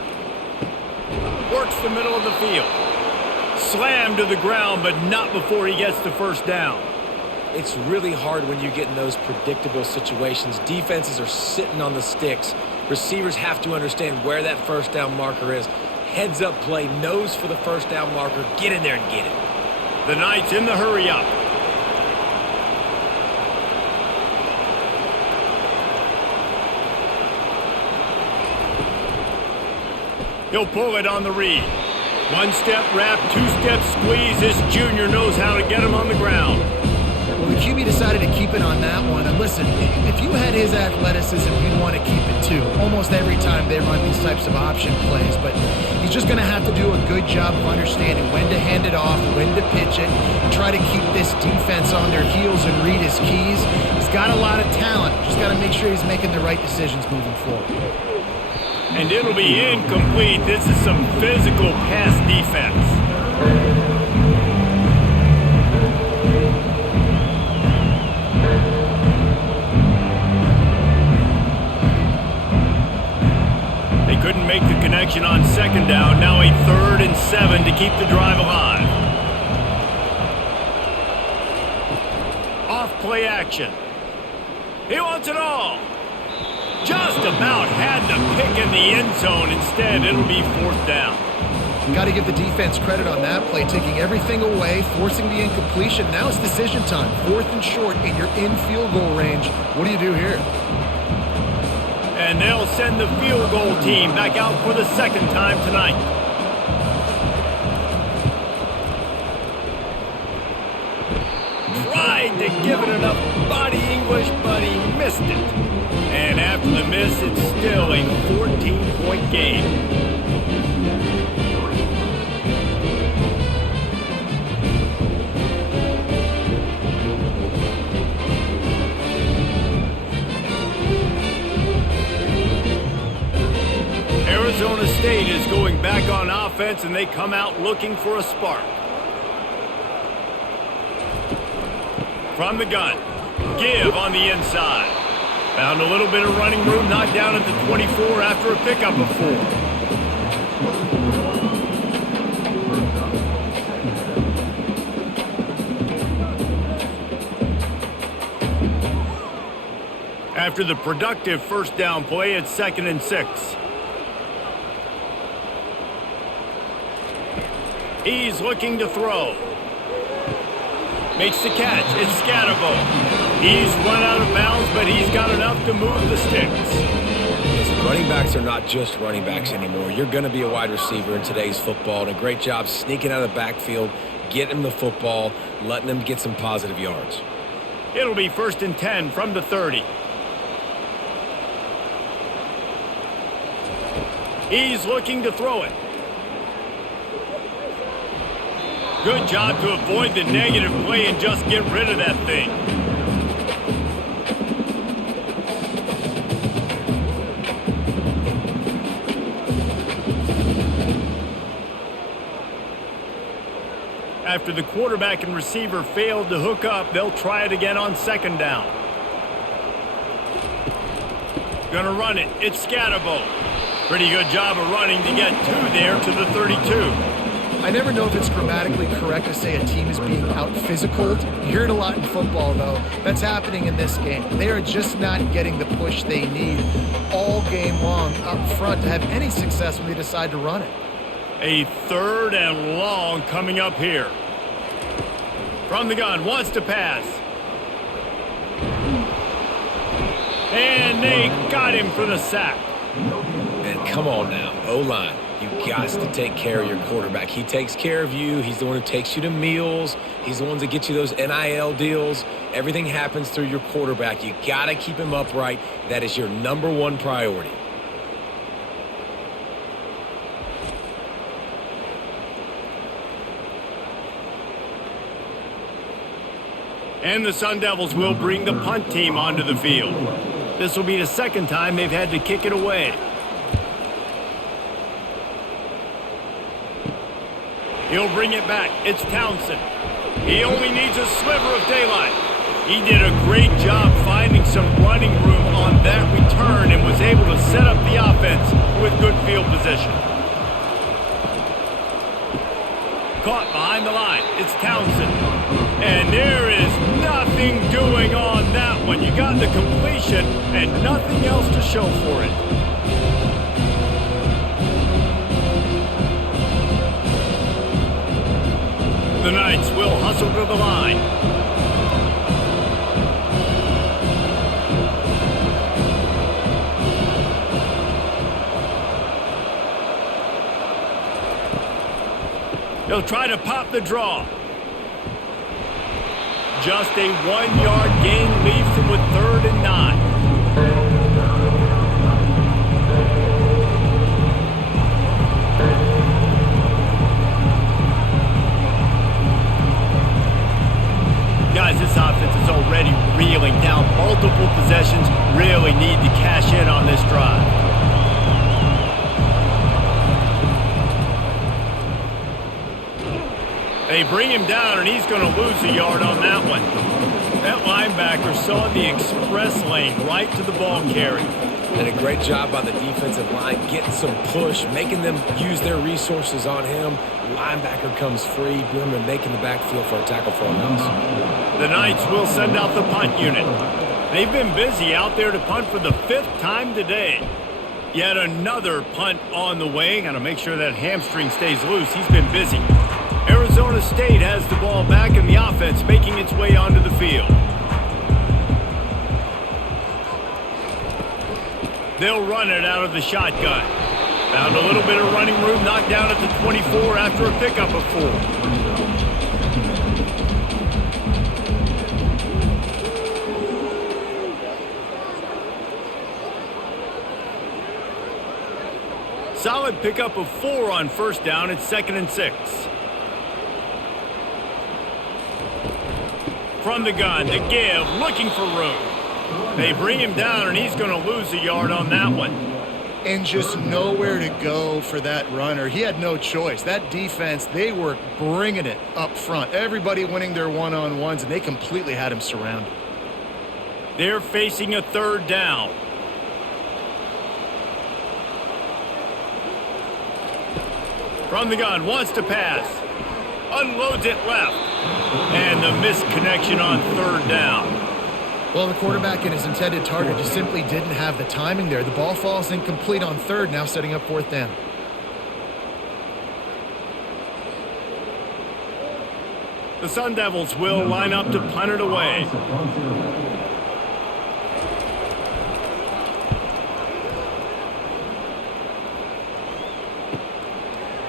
Works the middle of the field. Slammed to the ground, but not before he gets the first down. It's really hard when you get in those predictable situations. Defenses are sitting on the sticks. Receivers have to understand where that first down marker is. Heads up play, nose for the first down marker. Get in there and get it. The Knights in the hurry up. He'll pull it on the read. One-step wrap, two-step squeeze. This junior knows how to get him on the ground. Well, the QB decided to keep it on that one. And listen, if you had his athleticism, you'd want to keep it too. Almost every time they run these types of option plays. But he's just going to have to do a good job of understanding when to hand it off, when to pitch it, and try to keep this defense on their heels and read his keys. He's got a lot of talent. Just got to make sure he's making the right decisions moving forward. And it'll be incomplete. This is some physical pass defense. They couldn't make the connection on second down. Now a 3rd and 7 to keep the drive alive. Off play action. He wants it all. Just about had the pick in the end zone. Instead, it'll be 4th down. Got to give the defense credit on that play, taking everything away, forcing the incompletion. Now it's decision time. 4th and short, and you're in field goal range. What do you do here? And they'll send the field goal team back out for the 2nd time tonight. Tried to give it enough body English, but he missed it. And after the miss, it's still a 14-point game. Arizona State is going back on offense, and they come out looking for a spark. From the gun, give on the inside. Found a little bit of running room, knocked down at the 24 after a pickup of 4. After the productive first down play, it's 2nd and 6. He's looking to throw. Makes the catch. It's Scatterbo. He's run out of bounds, but he's got enough to move the sticks. Listen, running backs are not just running backs anymore. You're going to be a wide receiver in today's football, and a great job sneaking out of the backfield, getting him the football, letting him get some positive yards. It'll be 1st and 10 from the 30. He's looking to throw it. Good job to avoid the negative play and just get rid of that thing. After the quarterback and receiver failed to hook up, they'll try it again on 2nd down. Gonna run it. It's Scatterbo. Pretty good job of running to get 2 there to the 32. I never know if it's grammatically correct to say a team is being out-physicaled. You hear it a lot in football, though. That's happening in this game. They are just not getting the push they need all game long up front to have any success when they decide to run it. A 3rd and long coming up here. From the gun, wants to pass. And they got him for the sack. And come on now, O-line. You got to take care of your quarterback. He takes care of you. He's the one who takes you to meals. He's the one that gets you those NIL deals. Everything happens through your quarterback. You got to keep him upright. That is your number one priority. And the Sun Devils will bring the punt team onto the field. This will be the second time they've had to kick it away. He'll bring it back. It's Townsend. He only needs a sliver of daylight. He did a great job finding some running room on that return and was able to set up the offense with good field position. Caught behind the line. It's Townsend. And there is nothing doing on that one. You got the completion and nothing else to show for it. The Knights will hustle to the line. He'll try to pop the draw. Just a 1-yard gain leaves him with 3rd and 9. Guys, this offense is already reeling down. Multiple possessions, really need to cash in on this drive. They bring him down, and he's going to lose a yard on that one. That linebacker saw the express lane right to the ball carrier. Did a great job by the defensive line, getting some push, making them use their resources on him. Linebacker comes free, Bierman making the backfield for a tackle for a loss. The Knights will send out the punt unit. They've been busy out there to punt for the 5th time today. Yet another punt on the way. Got to make sure that hamstring stays loose. He's been busy. Arizona State has the ball back and the offense making its way onto the field. They'll run it out of the shotgun. Found a little bit of running room, knocked down at the 24 after a pickup of 4. Solid pickup of 4 on 1st down. It's 2nd and 6. From the gun, the give, looking for room. They bring him down, and he's going to lose a yard on that one. And just nowhere to go for that runner. He had no choice. That defense, they were bringing it up front. Everybody winning their one-on-ones, and they completely had him surrounded. They're facing a 3rd down. From the gun, wants to pass. Unloads it left. And the missed connection on 3rd down. Well, the quarterback and his intended target just simply didn't have the timing there. The ball falls incomplete on 3rd, now setting up 4th down. The Sun Devils will line up to punt it away.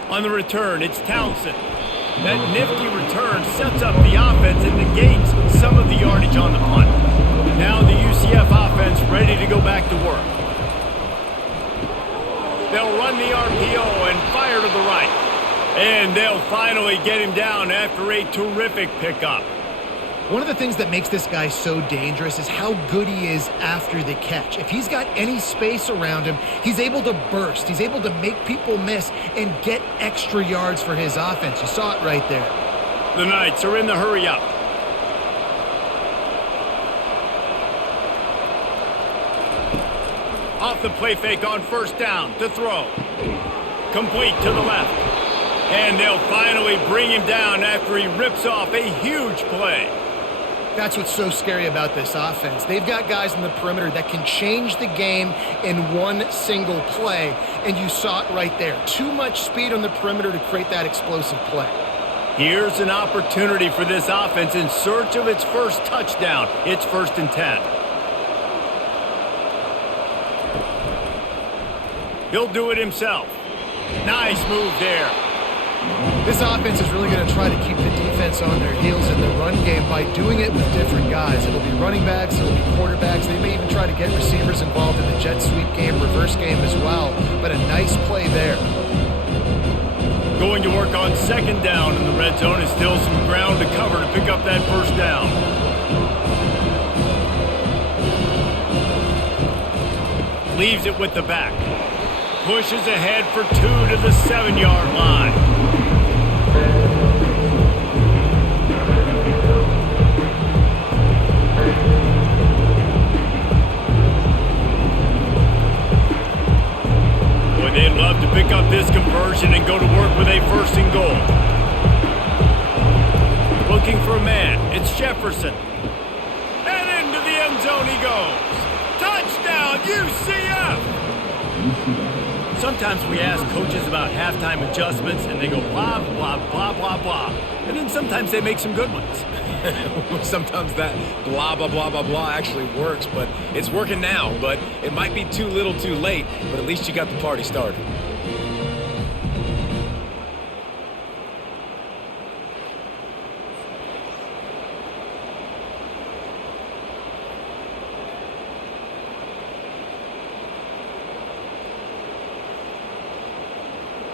On the return, it's Townsend. That nifty return sets up the offense and negates some of the yardage on the punt. Now the UCF offense ready to go back to work. They'll run the RPO and fire to the right. And they'll finally get him down after a terrific pickup. One of the things that makes this guy so dangerous is how good he is after the catch. If he's got any space around him, he's able to burst. He's able to make people miss and get extra yards for his offense. You saw it right there. The Knights are in the hurry up. Off the play fake on 1st down to throw. Complete to the left. And they'll finally bring him down after he rips off a huge play. That's what's so scary about this offense. They've got guys in the perimeter that can change the game in one single play, and you saw it right there. Too much speed on the perimeter to create that explosive play. Here's an opportunity for this offense in search of its first touchdown. It's 1st and 10. He'll do it himself. Nice move there. This offense is really going to try to keep the defense on their heels in the run game by doing it with different guys. It'll be running backs, it'll be quarterbacks. They may even try to get receivers involved in the jet sweep game, reverse game as well. But a nice play there. Going to work on second down in the red zone is still some ground to cover to pick up that first down. Leaves it with the back. Pushes ahead for 2 to the 7-yard line. Boy, they'd love to pick up this conversion and go to work with a 1st and goal. Looking for a man. It's Jefferson. And into the end zone he goes. Touchdown, UCF! Sometimes we ask coaches about halftime adjustments, and they go blah, blah, blah, blah, blah. And then sometimes they make some good ones. Sometimes that blah, blah, blah, blah, blah actually works, but it's working now. But it might be too little too late, but at least you got the party started.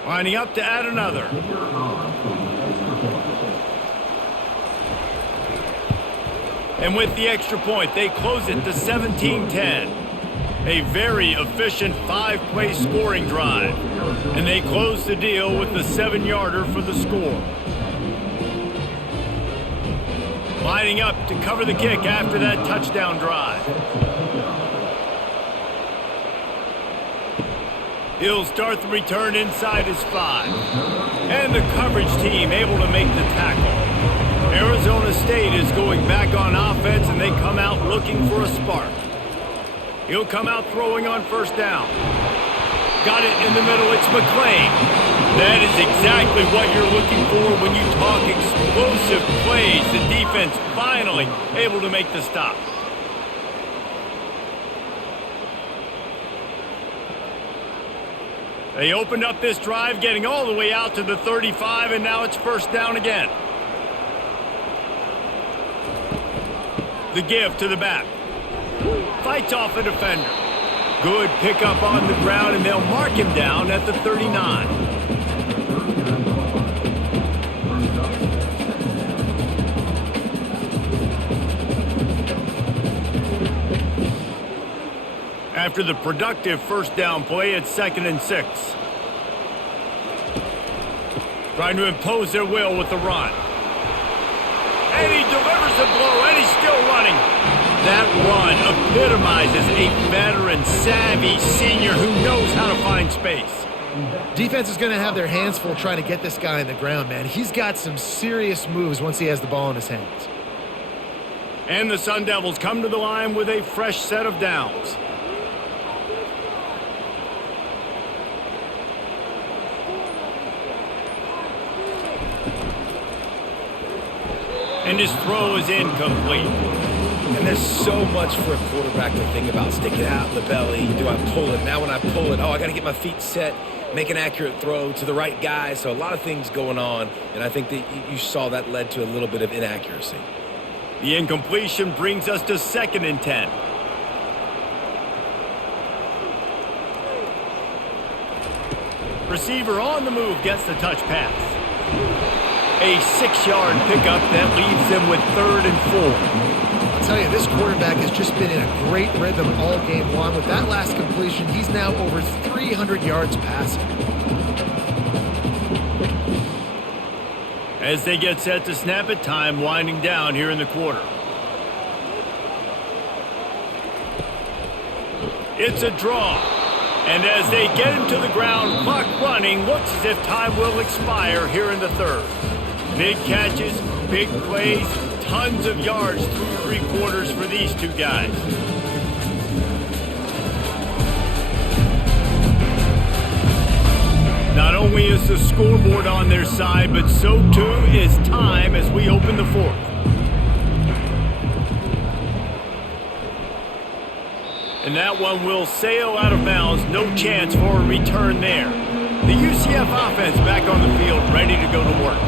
Lining up to add another. And with the extra point, they close it to 17-10. A very efficient 5-play scoring drive. And they close the deal with the 7-yarder for the score. Lining up to cover the kick after that touchdown drive. He'll start the return inside his 5. And the coverage team able to make the tackle. Arizona State is going back on offense, and they come out looking for a spark. He'll come out throwing on 1st down. Got it in the middle, it's McClain. That is exactly what you're looking for when you talk explosive plays. The defense finally able to make the stop. They opened up this drive, getting all the way out to the 35, and now it's 1st down again. The give to the back. Fights off a defender. Good pickup on the ground, and they'll mark him down at the 39. After the productive 1st down play, it's 2nd and 6. Trying to impose their will with the run. And he delivers a blow, and he's still running. That run epitomizes a veteran, savvy senior who knows how to find space. Defense is going to have their hands full trying to get this guy on the ground, man. He's got some serious moves once he has the ball in his hands. And the Sun Devils come to the line with a fresh set of downs. And his throw is incomplete. And there's so much for a quarterback to think about. Sticking out the belly. Do I pull it? Now when I pull it, I got to get my feet set, make an accurate throw to the right guy. So a lot of things going on, and I think that you saw that led to a little bit of inaccuracy. The incompletion brings us to 2nd and 10. Receiver on the move gets the touch pass. A 6-yard pickup that leaves them with 3rd and 4. I'll tell you, this quarterback has just been in a great rhythm all game long. With that last completion, he's now over 300 yards passing. As they get set to snap it, time winding down here in the quarter. It's a draw. And as they get him to the ground, clock running, looks as if time will expire here in the 3rd. Big catches, big plays, tons of yards through 3 quarters for these two guys. Not only is the scoreboard on their side, but so too is time as we open the 4th. And that one will sail out of bounds. No chance for a return there. The UCF offense back on the field, ready to go to work.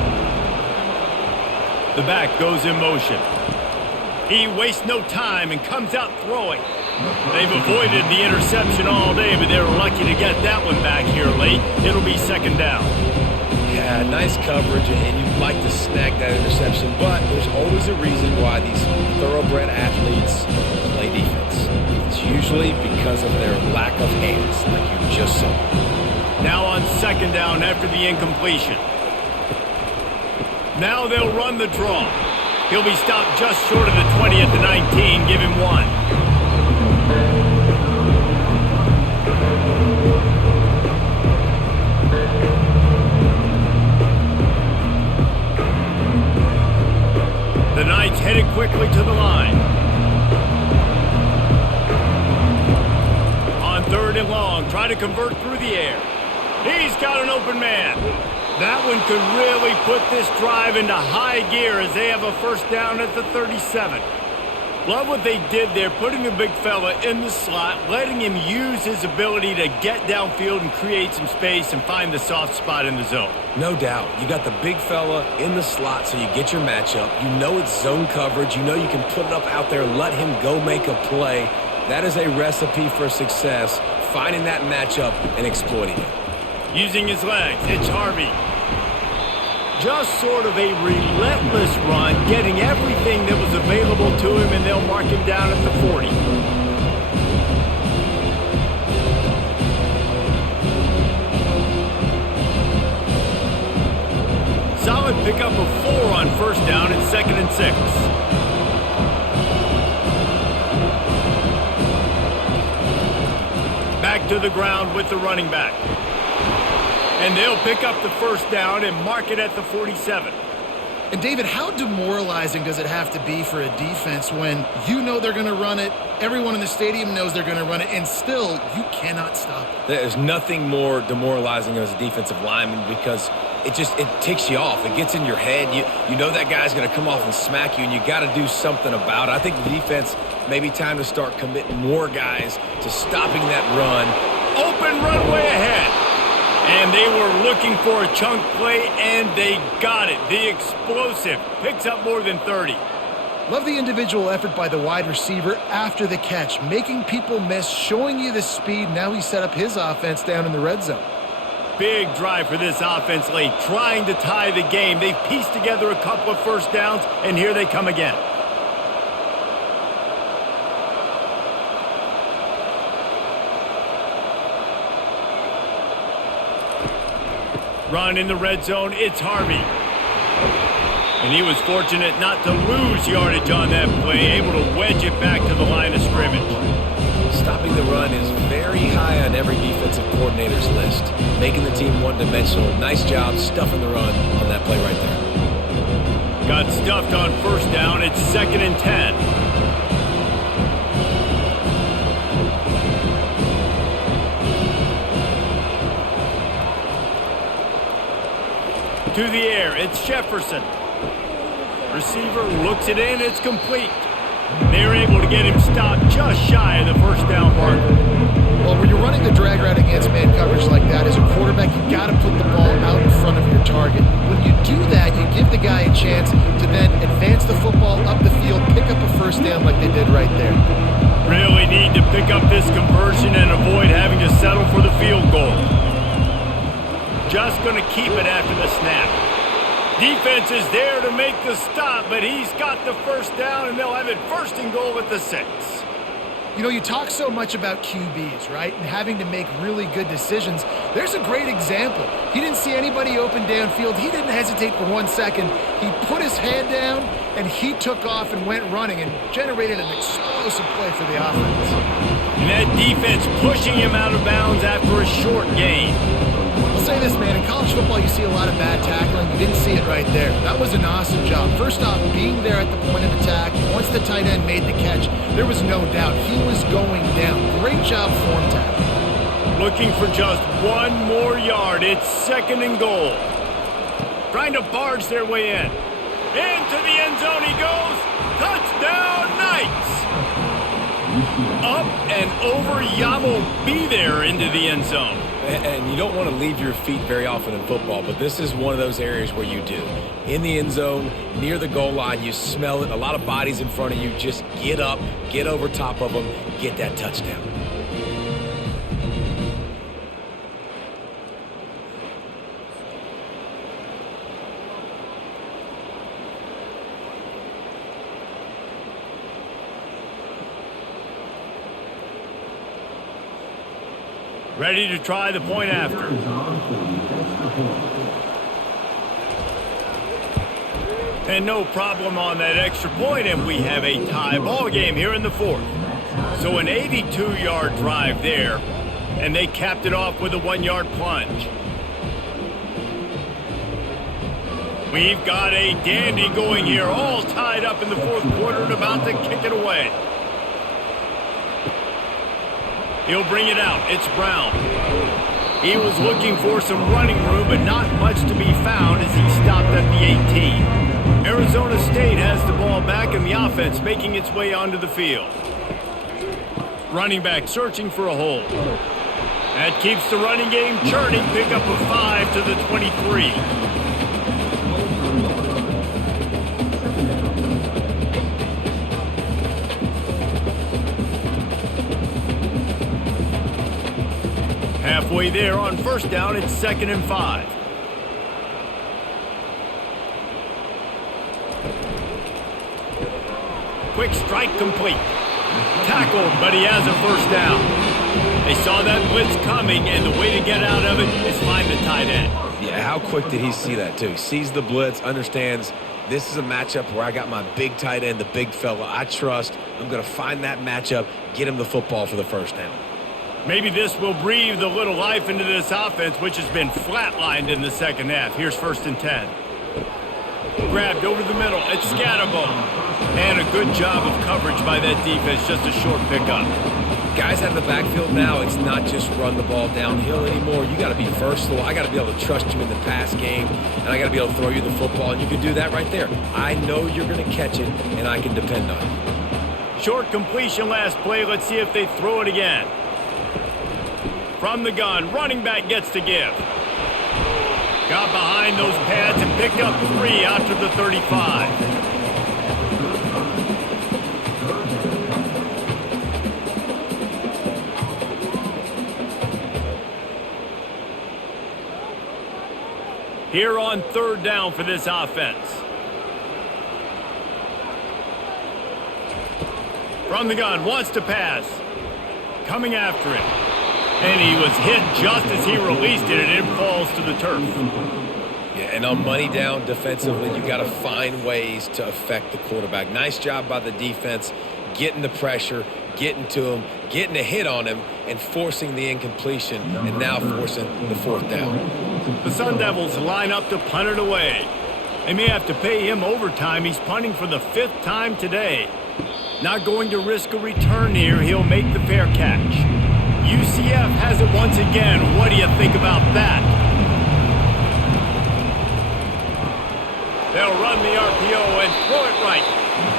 The back goes in motion. He wastes no time and comes out throwing. They've avoided the interception all day, but they're lucky to get that one back here late. It'll be second down. Yeah, nice coverage, and you'd like to snag that interception, but there's always a reason why these thoroughbred athletes play defense. It's usually because of their lack of hands, like you just saw. Now on second down after the incompletion. Now they'll run the draw. He'll be stopped just short of the 20 at the 19. Give him one. The Knights headed quickly to the line. On third and long, try to convert through the air. He's got an open man. That one could really put this drive into high gear as they have a first down at the 37. Love what they did there, putting the big fella in the slot, letting him use his ability to get downfield and create some space and find the soft spot in the zone. No doubt. You got the big fella in the slot so you get your matchup. You know it's zone coverage. You know you can put it up out there, let him go make a play. That is a recipe for success, finding that matchup and exploiting it. Using his legs, it's Harvey. Just sort of a relentless run, getting everything that was available to him, and they'll mark him down at the 40. Solid pickup of 4 on first down and 2nd and 6. Back to the ground with the running back. And they'll pick up the first down and mark it at the 47. And David, how demoralizing does it have to be for a defense when you know they're going to run it, everyone in the stadium knows they're going to run it, and still you cannot stop it? There's nothing more demoralizing as a defensive lineman because it ticks you off. It gets in your head. You know that guy's going to come off and smack you, and you got to do something about it. I think the defense maybe time to start committing more guys to stopping that run. Open runway ahead. And they were looking for a chunk play, and they got it. The explosive picks up more than 30. Love the individual effort by the wide receiver after the catch, making people miss, showing you the speed. Now he set up his offense down in the red zone. Big drive for this offense late, trying to tie the game. They've pieced together a couple of first downs, and here they come again. Run in the red zone, it's Harvey. And he was fortunate not to lose yardage on that play, able to wedge it back to the line of scrimmage. Stopping the run is very high on every defensive coordinator's list, making the team one-dimensional. Nice job stuffing the run on that play right there. Got stuffed on first down, it's 2nd and 10. To the air, it's Jefferson. Receiver looks it in, it's complete. They're able to get him stopped just shy of the first down marker. Well, when you're running the drag route against man coverage like that, as a quarterback, you got to put the ball out in front of your target. When you do that, you give the guy a chance to then advance the football up the field, pick up a first down like they did right there. Really need to pick up this conversion and avoid having to settle for the field goal. Just going to keep it after the snap. Defense is there to make the stop, but he's got the first down, and they'll have it 1st and goal at the 6. You know, you talk so much about QBs, right, and having to make really good decisions. There's a great example. He didn't see anybody open downfield. He didn't hesitate for 1 second. He put his head down, and he took off and went running and generated an explosive play for the offense. And that defense pushing him out of bounds after a short gain. I'll say this, man, in college football you see a lot of bad tackling. You didn't see it right there. That was an awesome job. First off, being there at the point of attack, once the tight end made the catch, there was no doubt he was going down. Great job form tackling. Looking for just 1 more yard. It's 2nd and goal. Trying to barge their way in. Into the end zone he goes. Touchdown, Knights! Up and over, Yamo be there into the end zone. And you don't want to leave your feet very often in football, but this is one of those areas where you do. In the end zone, near the goal line, you smell it. A lot of bodies in front of you. Just get up, get over top of them, get that touchdown. Ready to try the point after. And no problem on that extra point, and we have a tie ball game here in the fourth. So an 82-yard drive there, and they capped it off with a 1-yard plunge. We've got a dandy going here, all tied up in the fourth quarter and about to kick it away. He'll bring it out. It's Brown. He was looking for some running room, but not much to be found as he stopped at the 18. Arizona State has the ball back and the offense making its way onto the field. Running back searching for a hole. That keeps the running game churning. Pick up a 5 to the 23. Halfway there on first down, it's 2nd and 5. Quick strike complete. Tackled, but he has a first down. They saw that blitz coming, and the way to get out of it is find the tight end. Yeah, how quick did he see that, too? He sees the blitz, understands this is a matchup where I got my big tight end, the big fella I trust. I'm going to find that matchup, get him the football for the first down. Maybe this will breathe a little life into this offense, which has been flatlined in the second half. Here's 1st and 10. Grabbed over the middle. It's Scatterbo. And a good job of coverage by that defense. Just a short pickup. Guys out of the backfield now, it's not just run the ball downhill anymore. You got to be versatile. I got to be able to trust you in the pass game, and I got to be able to throw you the football, and you can do that right there. I know you're going to catch it, and I can depend on it. Short completion last play. Let's see if they throw it again. From the gun, running back gets to give. Got behind those pads and picked up 3 out to the 35. Here on 3rd down for this offense. From the gun, wants to pass. Coming after it. And he was hit just as he released it, and it falls to the turf. Yeah, and on money down defensively, you got to find ways to affect the quarterback. Nice job by the defense, getting the pressure, getting to him, getting a hit on him, and forcing the incompletion, and now forcing the 4th down. The Sun Devils line up to punt it away. They may have to pay him overtime. He's punting for the 5th time today. Not going to risk a return here. He'll make the fair catch. UCF has it once again. What do you think about that? They'll run the RPO and throw it right.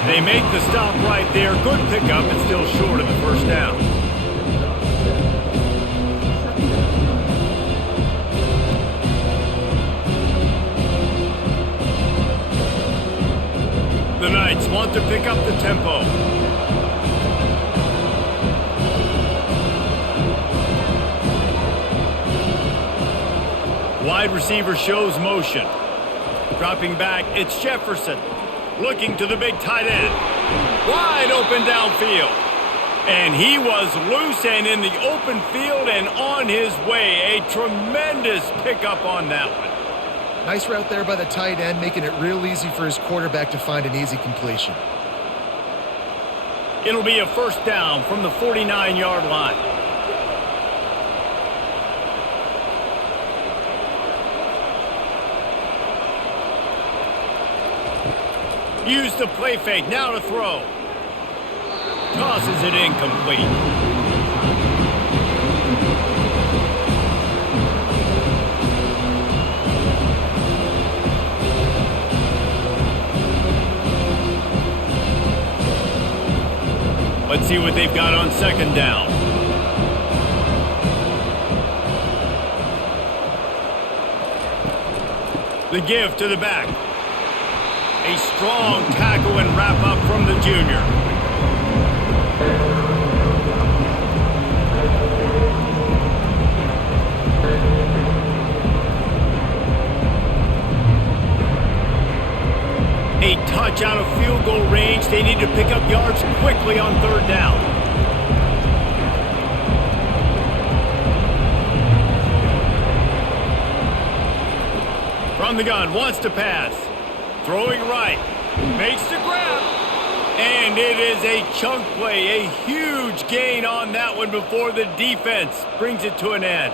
They make the stop right there. Good pickup, but still short of the first down. The Knights want to pick up the tempo. Wide receiver shows motion. Dropping back, it's Jefferson. Looking to the big tight end. Wide open downfield. And he was loose and in the open field and on his way. A tremendous pickup on that one. Nice route there by the tight end, making it real easy for his quarterback to find an easy completion. It'll be a first down from the 49-yard line. Use the play fake, now to throw. Tosses it incomplete. Let's see what they've got on second down. The give to the back. A strong tackle and wrap up from the junior. A touch out of field goal range. They need to pick up yards quickly on third down. From the gun, wants to pass. Throwing right. Makes the grab. And it is a chunk play. A huge gain on that one before the defense brings it to an end.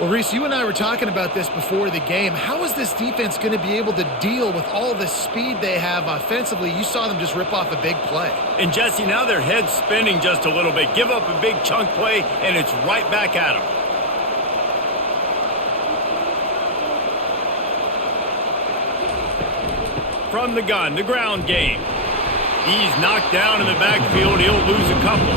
Well, Reese, you and I were talking about this before the game. How is this defense going to be able to deal with all the speed they have offensively? You saw them just rip off a big play. And, Jesse, now their head's spinning just a little bit. Give up a big chunk play, and it's right back at them. From the gun, the ground game. He's knocked down in the backfield. He'll lose a couple.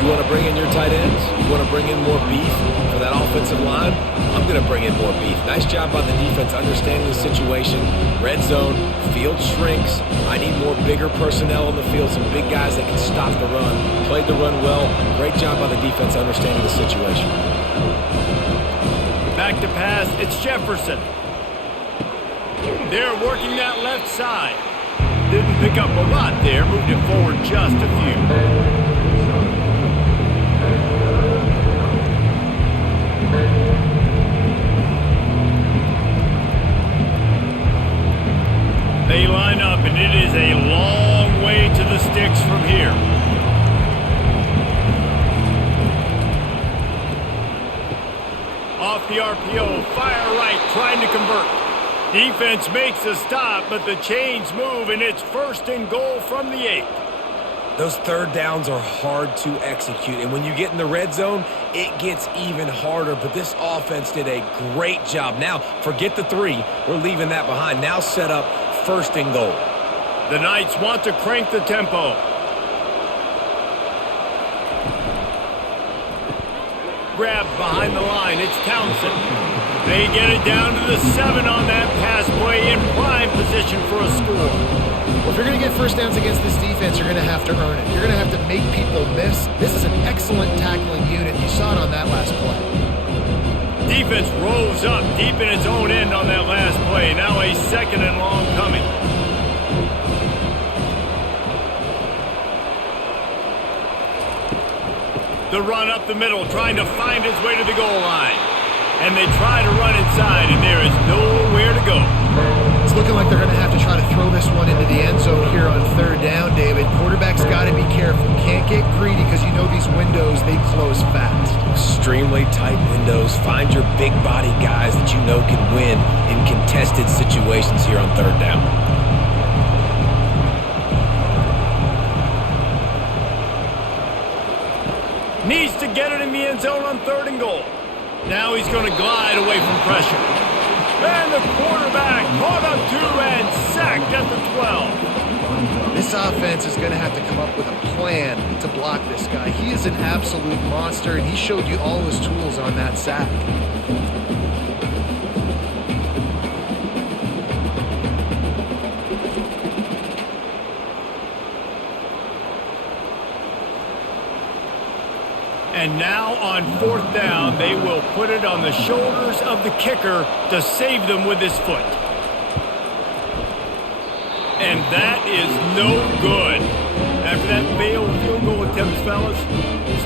You want to bring in your tight ends? You want to bring in more beef for that offensive line? I'm going to bring in more beef. Nice job by the defense understanding the situation. Red zone, field shrinks. I need more bigger personnel in the field, some big guys that can stop the run. Played the run well. Great job by the defense understanding the situation. Back to pass, it's Jefferson. They're working that left side. Didn't pick up a lot there, moved it forward just a few. They line up, and it is a long way to the sticks from here. Off the RPO, fire right, trying to convert. Defense makes a stop, but the chains move, and it's 1st and goal from the 8. Those third downs are hard to execute, and when you get in the red zone, it gets even harder, but this offense did a great job. Now, forget the 3. We're leaving that behind. Now set up 1st and goal. The Knights want to crank the tempo. Grab behind the line. It's Townsend. They get it down to the 7 on that pass play in prime position for a score. Well, if you're going to get first downs against this defense, you're going to have to earn it. You're going to have to make people miss. This is an excellent tackling unit. You saw it on that last play. Defense rolls up deep in its own end on that last play. Now a 2nd and long coming. The run up the middle, trying to find his way to the goal line. And they try to run inside, and there is nowhere to go. It's looking like they're going to have to try to throw this one into the end zone here on third down, David. Quarterback's got to be careful. Can't get greedy because you know these windows, they close fast. Extremely tight windows. Find your big body guys that you know can win in contested situations here on third down. Needs to get it in the end zone on 3rd and goal. Now he's going to glide away from pressure. And the quarterback caught up 2 and sacked at the 12. This offense is going to have to come up with a plan to block this guy. He is an absolute monster, and he showed you all his tools on that sack. And now on 4th down, they will put it on the shoulders of the kicker to save them with his foot. And that is no good. After that failed field goal attempt, fellas,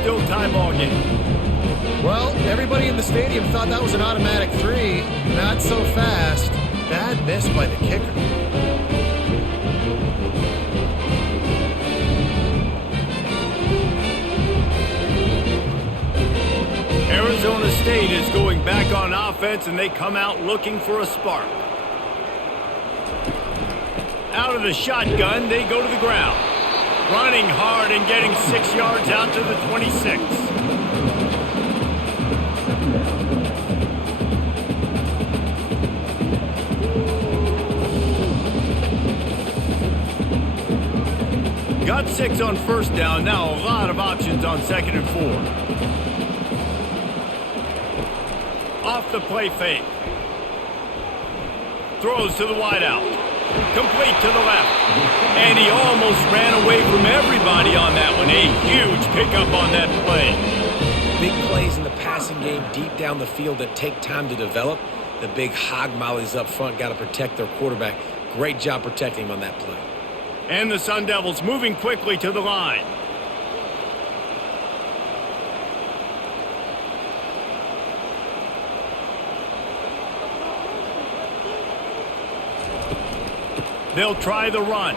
still tie ball game. Well, everybody in the stadium thought that was an automatic 3. Not so fast. Bad miss by the kicker. Arizona State is going back on offense, and they come out looking for a spark. Out of the shotgun, they go to the ground. Running hard and getting 6 yards out to the 26. Got 6 on first down. Now a lot of options on 2nd and 4. Off the play fake. Throws to the wideout. Complete to the left. And he almost ran away from everybody on that one. A huge pickup on that play. Big plays in the passing game deep down the field that take time to develop. The big hog mollies up front got to protect their quarterback. Great job protecting him on that play. And the Sun Devils moving quickly to the line. They'll try the run.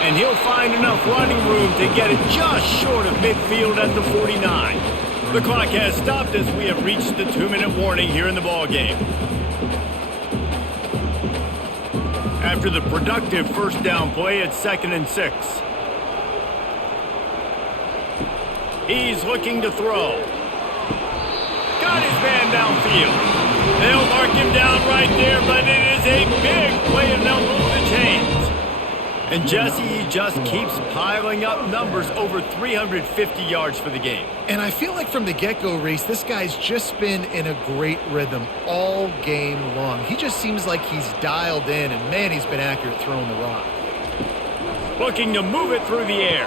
And he'll find enough running room to get it just short of midfield at the 49. The clock has stopped as we have reached the 2-minute warning here in the ballgame. After the productive first down play at 2nd and 6. He's looking to throw. Got his man downfield. They'll mark him down right there, but it is a big play and they'll move the chains. And Jesse, he just keeps piling up numbers, over 350 yards for the game. And I feel like from the get-go, Reese, this guy's just been in a great rhythm all game long. He just seems like he's dialed in, and man, he's been accurate throwing the rock. Looking to move it through the air.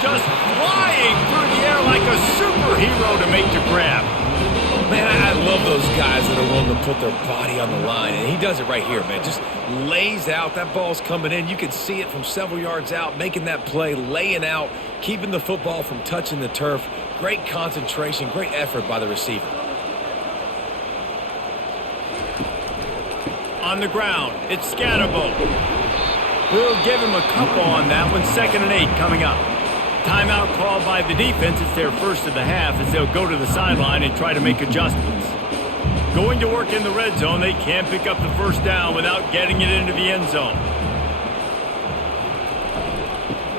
Just flying through the air like a superhero to make the grab. Man, I love those guys that are willing to put their body on the line, and he does it right here, man. Just lays out. That ball's coming in. You can see it from several yards out, making that play, laying out, keeping the football from touching the turf. Great concentration, great effort by the receiver. On the ground, it's Scatterbo. We'll give him a couple on that one. 2nd and 8 coming up. Timeout called by the defense. It's their first of the half as they'll go to the sideline and try to make adjustments. Going to work in the red zone. They can't pick up the first down without getting it into the end zone.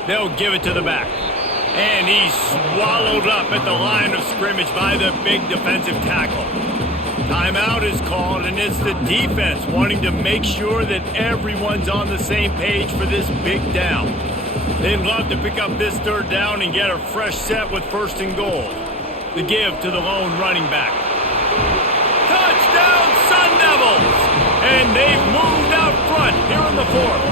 They'll give it to the back. And he's swallowed up at the line of scrimmage by the big defensive tackle. Timeout is called, and it's the defense wanting to make sure that everyone's on the same page for this big down. They'd love to pick up this 3rd down and get a fresh set with 1st and goal. The give to the lone running back. Touchdown, Sun Devils! And they've moved out front here in the 4th.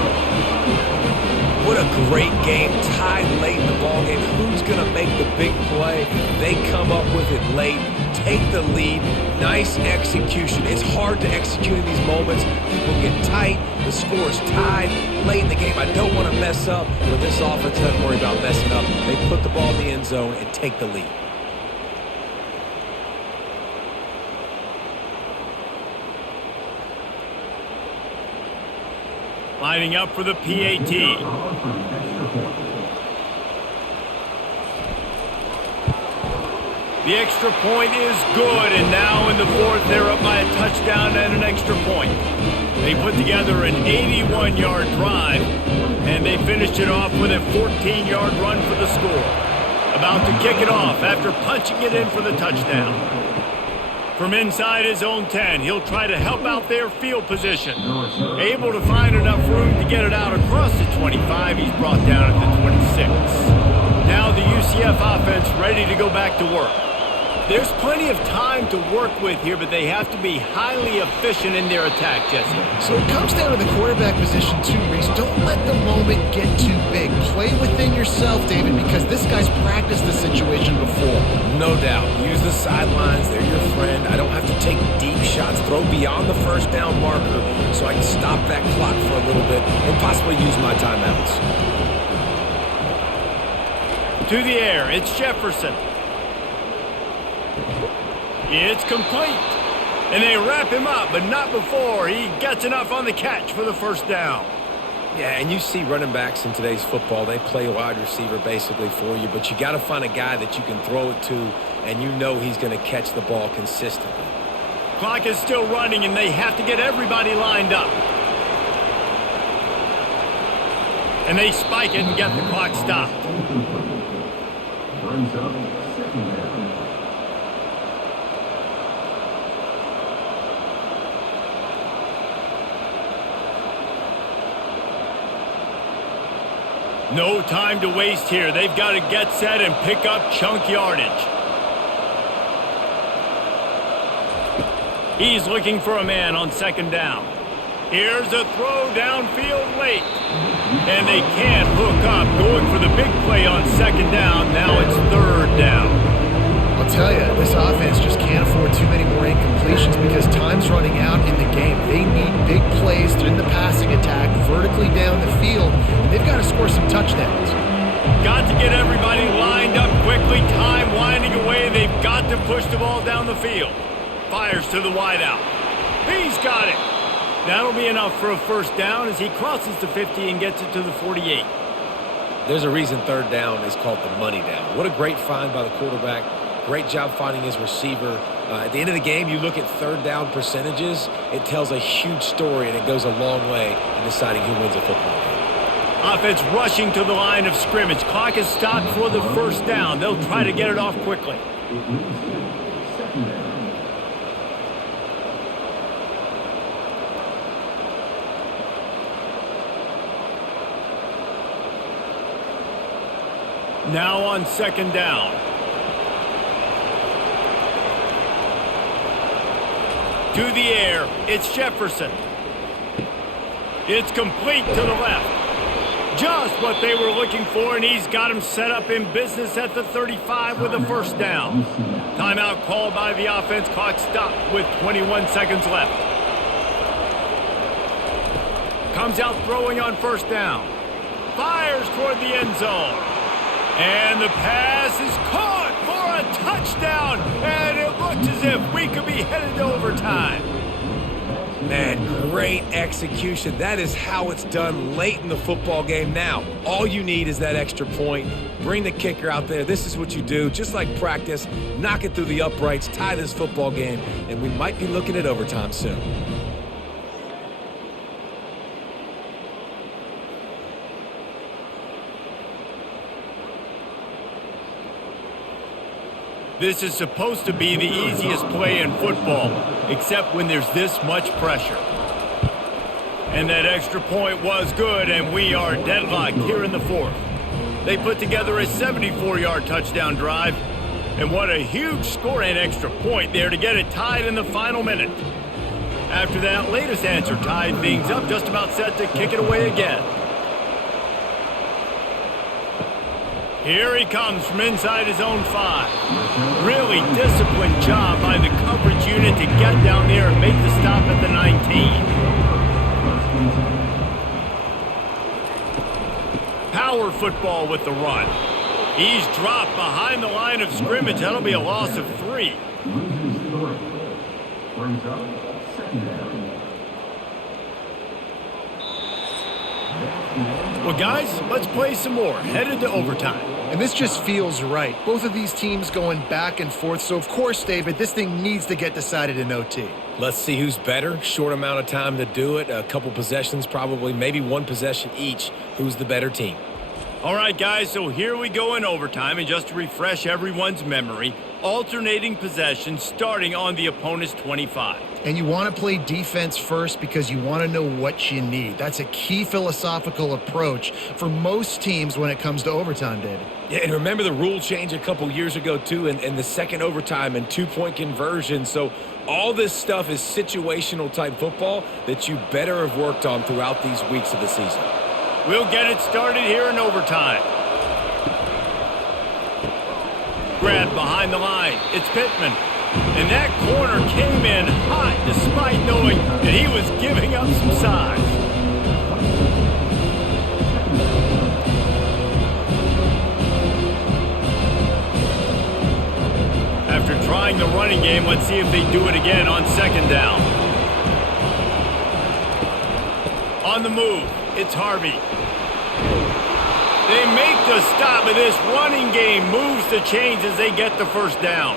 What a great game, tied late in the ballgame. Who's going to make the big play? They come up with it late, take the lead. Nice execution. It's hard to execute in these moments. People get tight. The score's tied late in the game. I don't want to mess up, but this offense doesn't worry about messing up. They put the ball in the end zone and take the lead. Lining up for the PAT. The extra point is good, and now in the 4th, they're up by a touchdown and an extra point. They put together an 81-yard drive, and they finished it off with a 14-yard run for the score. About to kick it off after punching it in for the touchdown. From inside his own 10, he'll try to help out their field position. Able to find enough room to get it out across the 25. He's brought down at the 26. Now the UCF offense ready to go back to work. There's plenty of time to work with here, but they have to be highly efficient in their attack, Jesse. So it comes down to the quarterback position too, Reese. Don't let the moment get too big. Play within yourself, David, because this guy's practiced this situation before. No doubt. Use the sidelines. They're your friend. I don't have to take deep shots. Throw beyond the first down marker so I can stop that clock for a little bit and possibly use my timeouts. To the air, it's Jefferson. It's complete. And they wrap him up, but not before he gets enough on the catch for the first down. Yeah, and you see running backs in today's football, they play wide receiver basically for you, but you got to find a guy that you can throw it to, and you know he's going to catch the ball consistently. Clock is still running, and they have to get everybody lined up. And they spike it and get the clock stopped. Brings up 2nd down. No time to waste here. They've got to get set and pick up chunk yardage. He's looking for a man on second down. Here's a throw downfield late. And they can't hook up, going for the big play on second down. Now it's third down. I'll tell you, this offense just can't afford too many more incompletions because time's running out in the game. They need big plays in the passing attack, vertically down the field, and they've got to score some touchdowns. Got to get everybody lined up quickly. Time winding away. They've got to push the ball down the field. Fires to the wideout. He's got it. That'll be enough for a first down as he crosses the 50 and gets it to the 48. There's a reason third down is called the money down. What a great find by the quarterback. Great job finding his receiver. At the end of the game, you look at third down percentages. It tells a huge story, and it goes a long way in deciding who wins a football game. Offense rushing to the line of scrimmage. Clock is stopped for the first down. They'll try to get it off quickly. Now on second down. To the air, it's Jefferson. It's complete to the left. Just what they were looking for, and he's got him set up in business at the 35 with a first down. Timeout called by the offense. Clock stopped with 21 seconds left. Comes out throwing on first down. Fires toward the end zone. And the pass is caught for a touchdown. And it looks as if we could be headed to overtime. Man, great execution. That is how it's done late in the football game. Now, all you need is that extra point. Bring the kicker out there. This is what you do. Just like practice, knock it through the uprights, tie this football game, and we might be looking at overtime soon. This is supposed to be the easiest play in football, except when there's this much pressure. And that extra point was good, and we are deadlocked here in the fourth. They put together a 74-yard touchdown drive, and what a huge score and extra point there to get it tied in the final minute. After that latest answer tied things up, just about set to kick it away again. Here he comes from inside his own 5. Really disciplined job by the coverage unit to get down there and make the stop at the 19. Power football with the run. He's dropped behind the line of scrimmage. That'll be a loss of 3. Well, guys, let's play some more. Headed to overtime. And this just feels right. Both of these teams going back and forth. So, of course, David, this thing needs to get decided in OT. Let's see who's better. Short amount of time to do it. A couple possessions probably, maybe one possession each. Who's the better team? All right, guys, so here we go in overtime. And just to refresh everyone's memory, alternating possessions starting on the opponent's 25. And you want to play defense first because you want to know what you need. That's a key philosophical approach for most teams when it comes to overtime, David. Yeah, and remember the rule change a couple years ago, too, and the second overtime and two-point conversion. So all this stuff is situational-type football that you better have worked on throughout these weeks of the season. We'll get it started here in overtime. Grab behind the line. It's Pittman. And that corner came in hot despite knowing that he was giving up some size. After trying the running game, let's see if they do it again on second down. On the move, it's Harvey. They make the stop, but this running game moves the chains as they get the first down.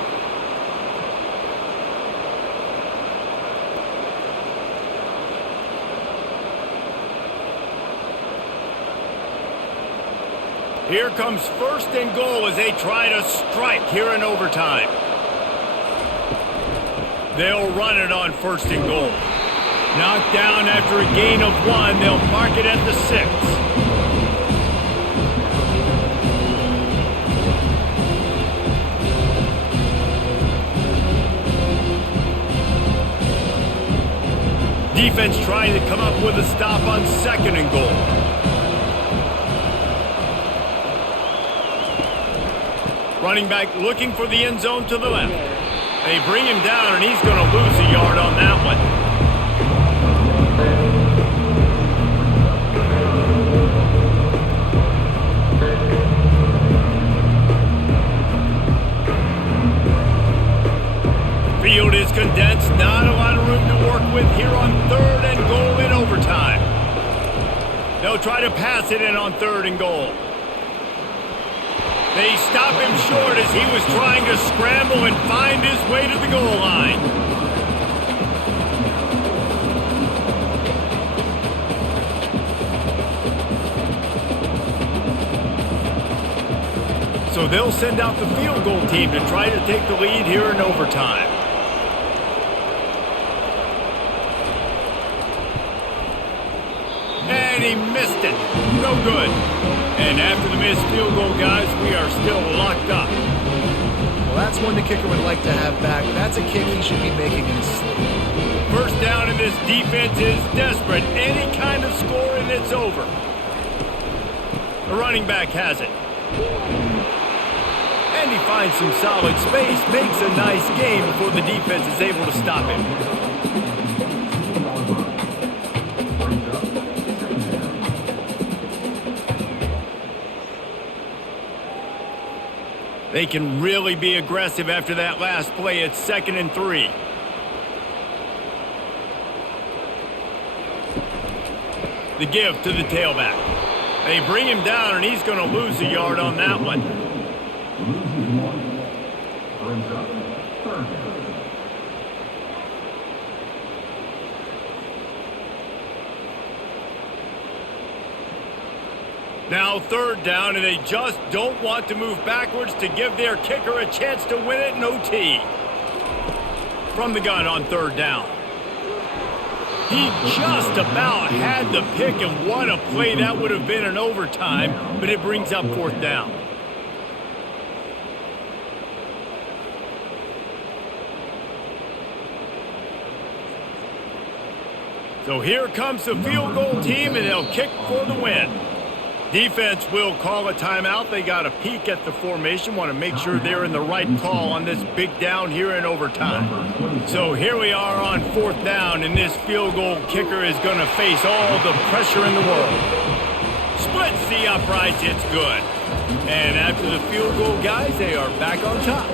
Here comes first and goal as they try to strike here in overtime. They'll run it on first and goal. Knocked down after a gain of 1. They'll mark it at the 6. defense trying to come up with a stop on 2nd and goal. Running back looking for the end zone to the left. They bring him down, and he's going to lose a yard on that one. Field is condensed, not a lot of room to work with here on 3rd and goal in overtime. They'll try to pass it in on 3rd and goal. They stop him short as he was trying to scramble and find his way to the goal line. So they'll send out the field goal team to try to take the lead here in overtime. And he missed it. No good. And after the missed field goal, guys, we are still locked up. Well, that's one the kicker would like to have back. That's a kick he should be making in his sleep. 1st down, and this defense is desperate. Any kind of score, and it's over. The running back has it. And he finds some solid space, makes a nice game before the defense is able to stop him. They can really be aggressive after that last play. It's 2nd and 3. The give to the tailback. They bring him down, and he's going to lose a yard on that one. Now 3rd down, and they just don't want to move backwards to give their kicker a chance to win it in OT. From the gun on 3rd down. He just about had the pick, and what a play that would have been in overtime, but it brings up 4th down. So here comes the field goal team, and they'll kick for the win. Defense will call a timeout. They got a peek at the formation, want to make sure they're in the right call on this big down here in overtime. So here we are on 4th down, and this field goal kicker is going to face all the pressure in the world. Splits the uprights, it's good. And after the field goal, guys, they are back on top.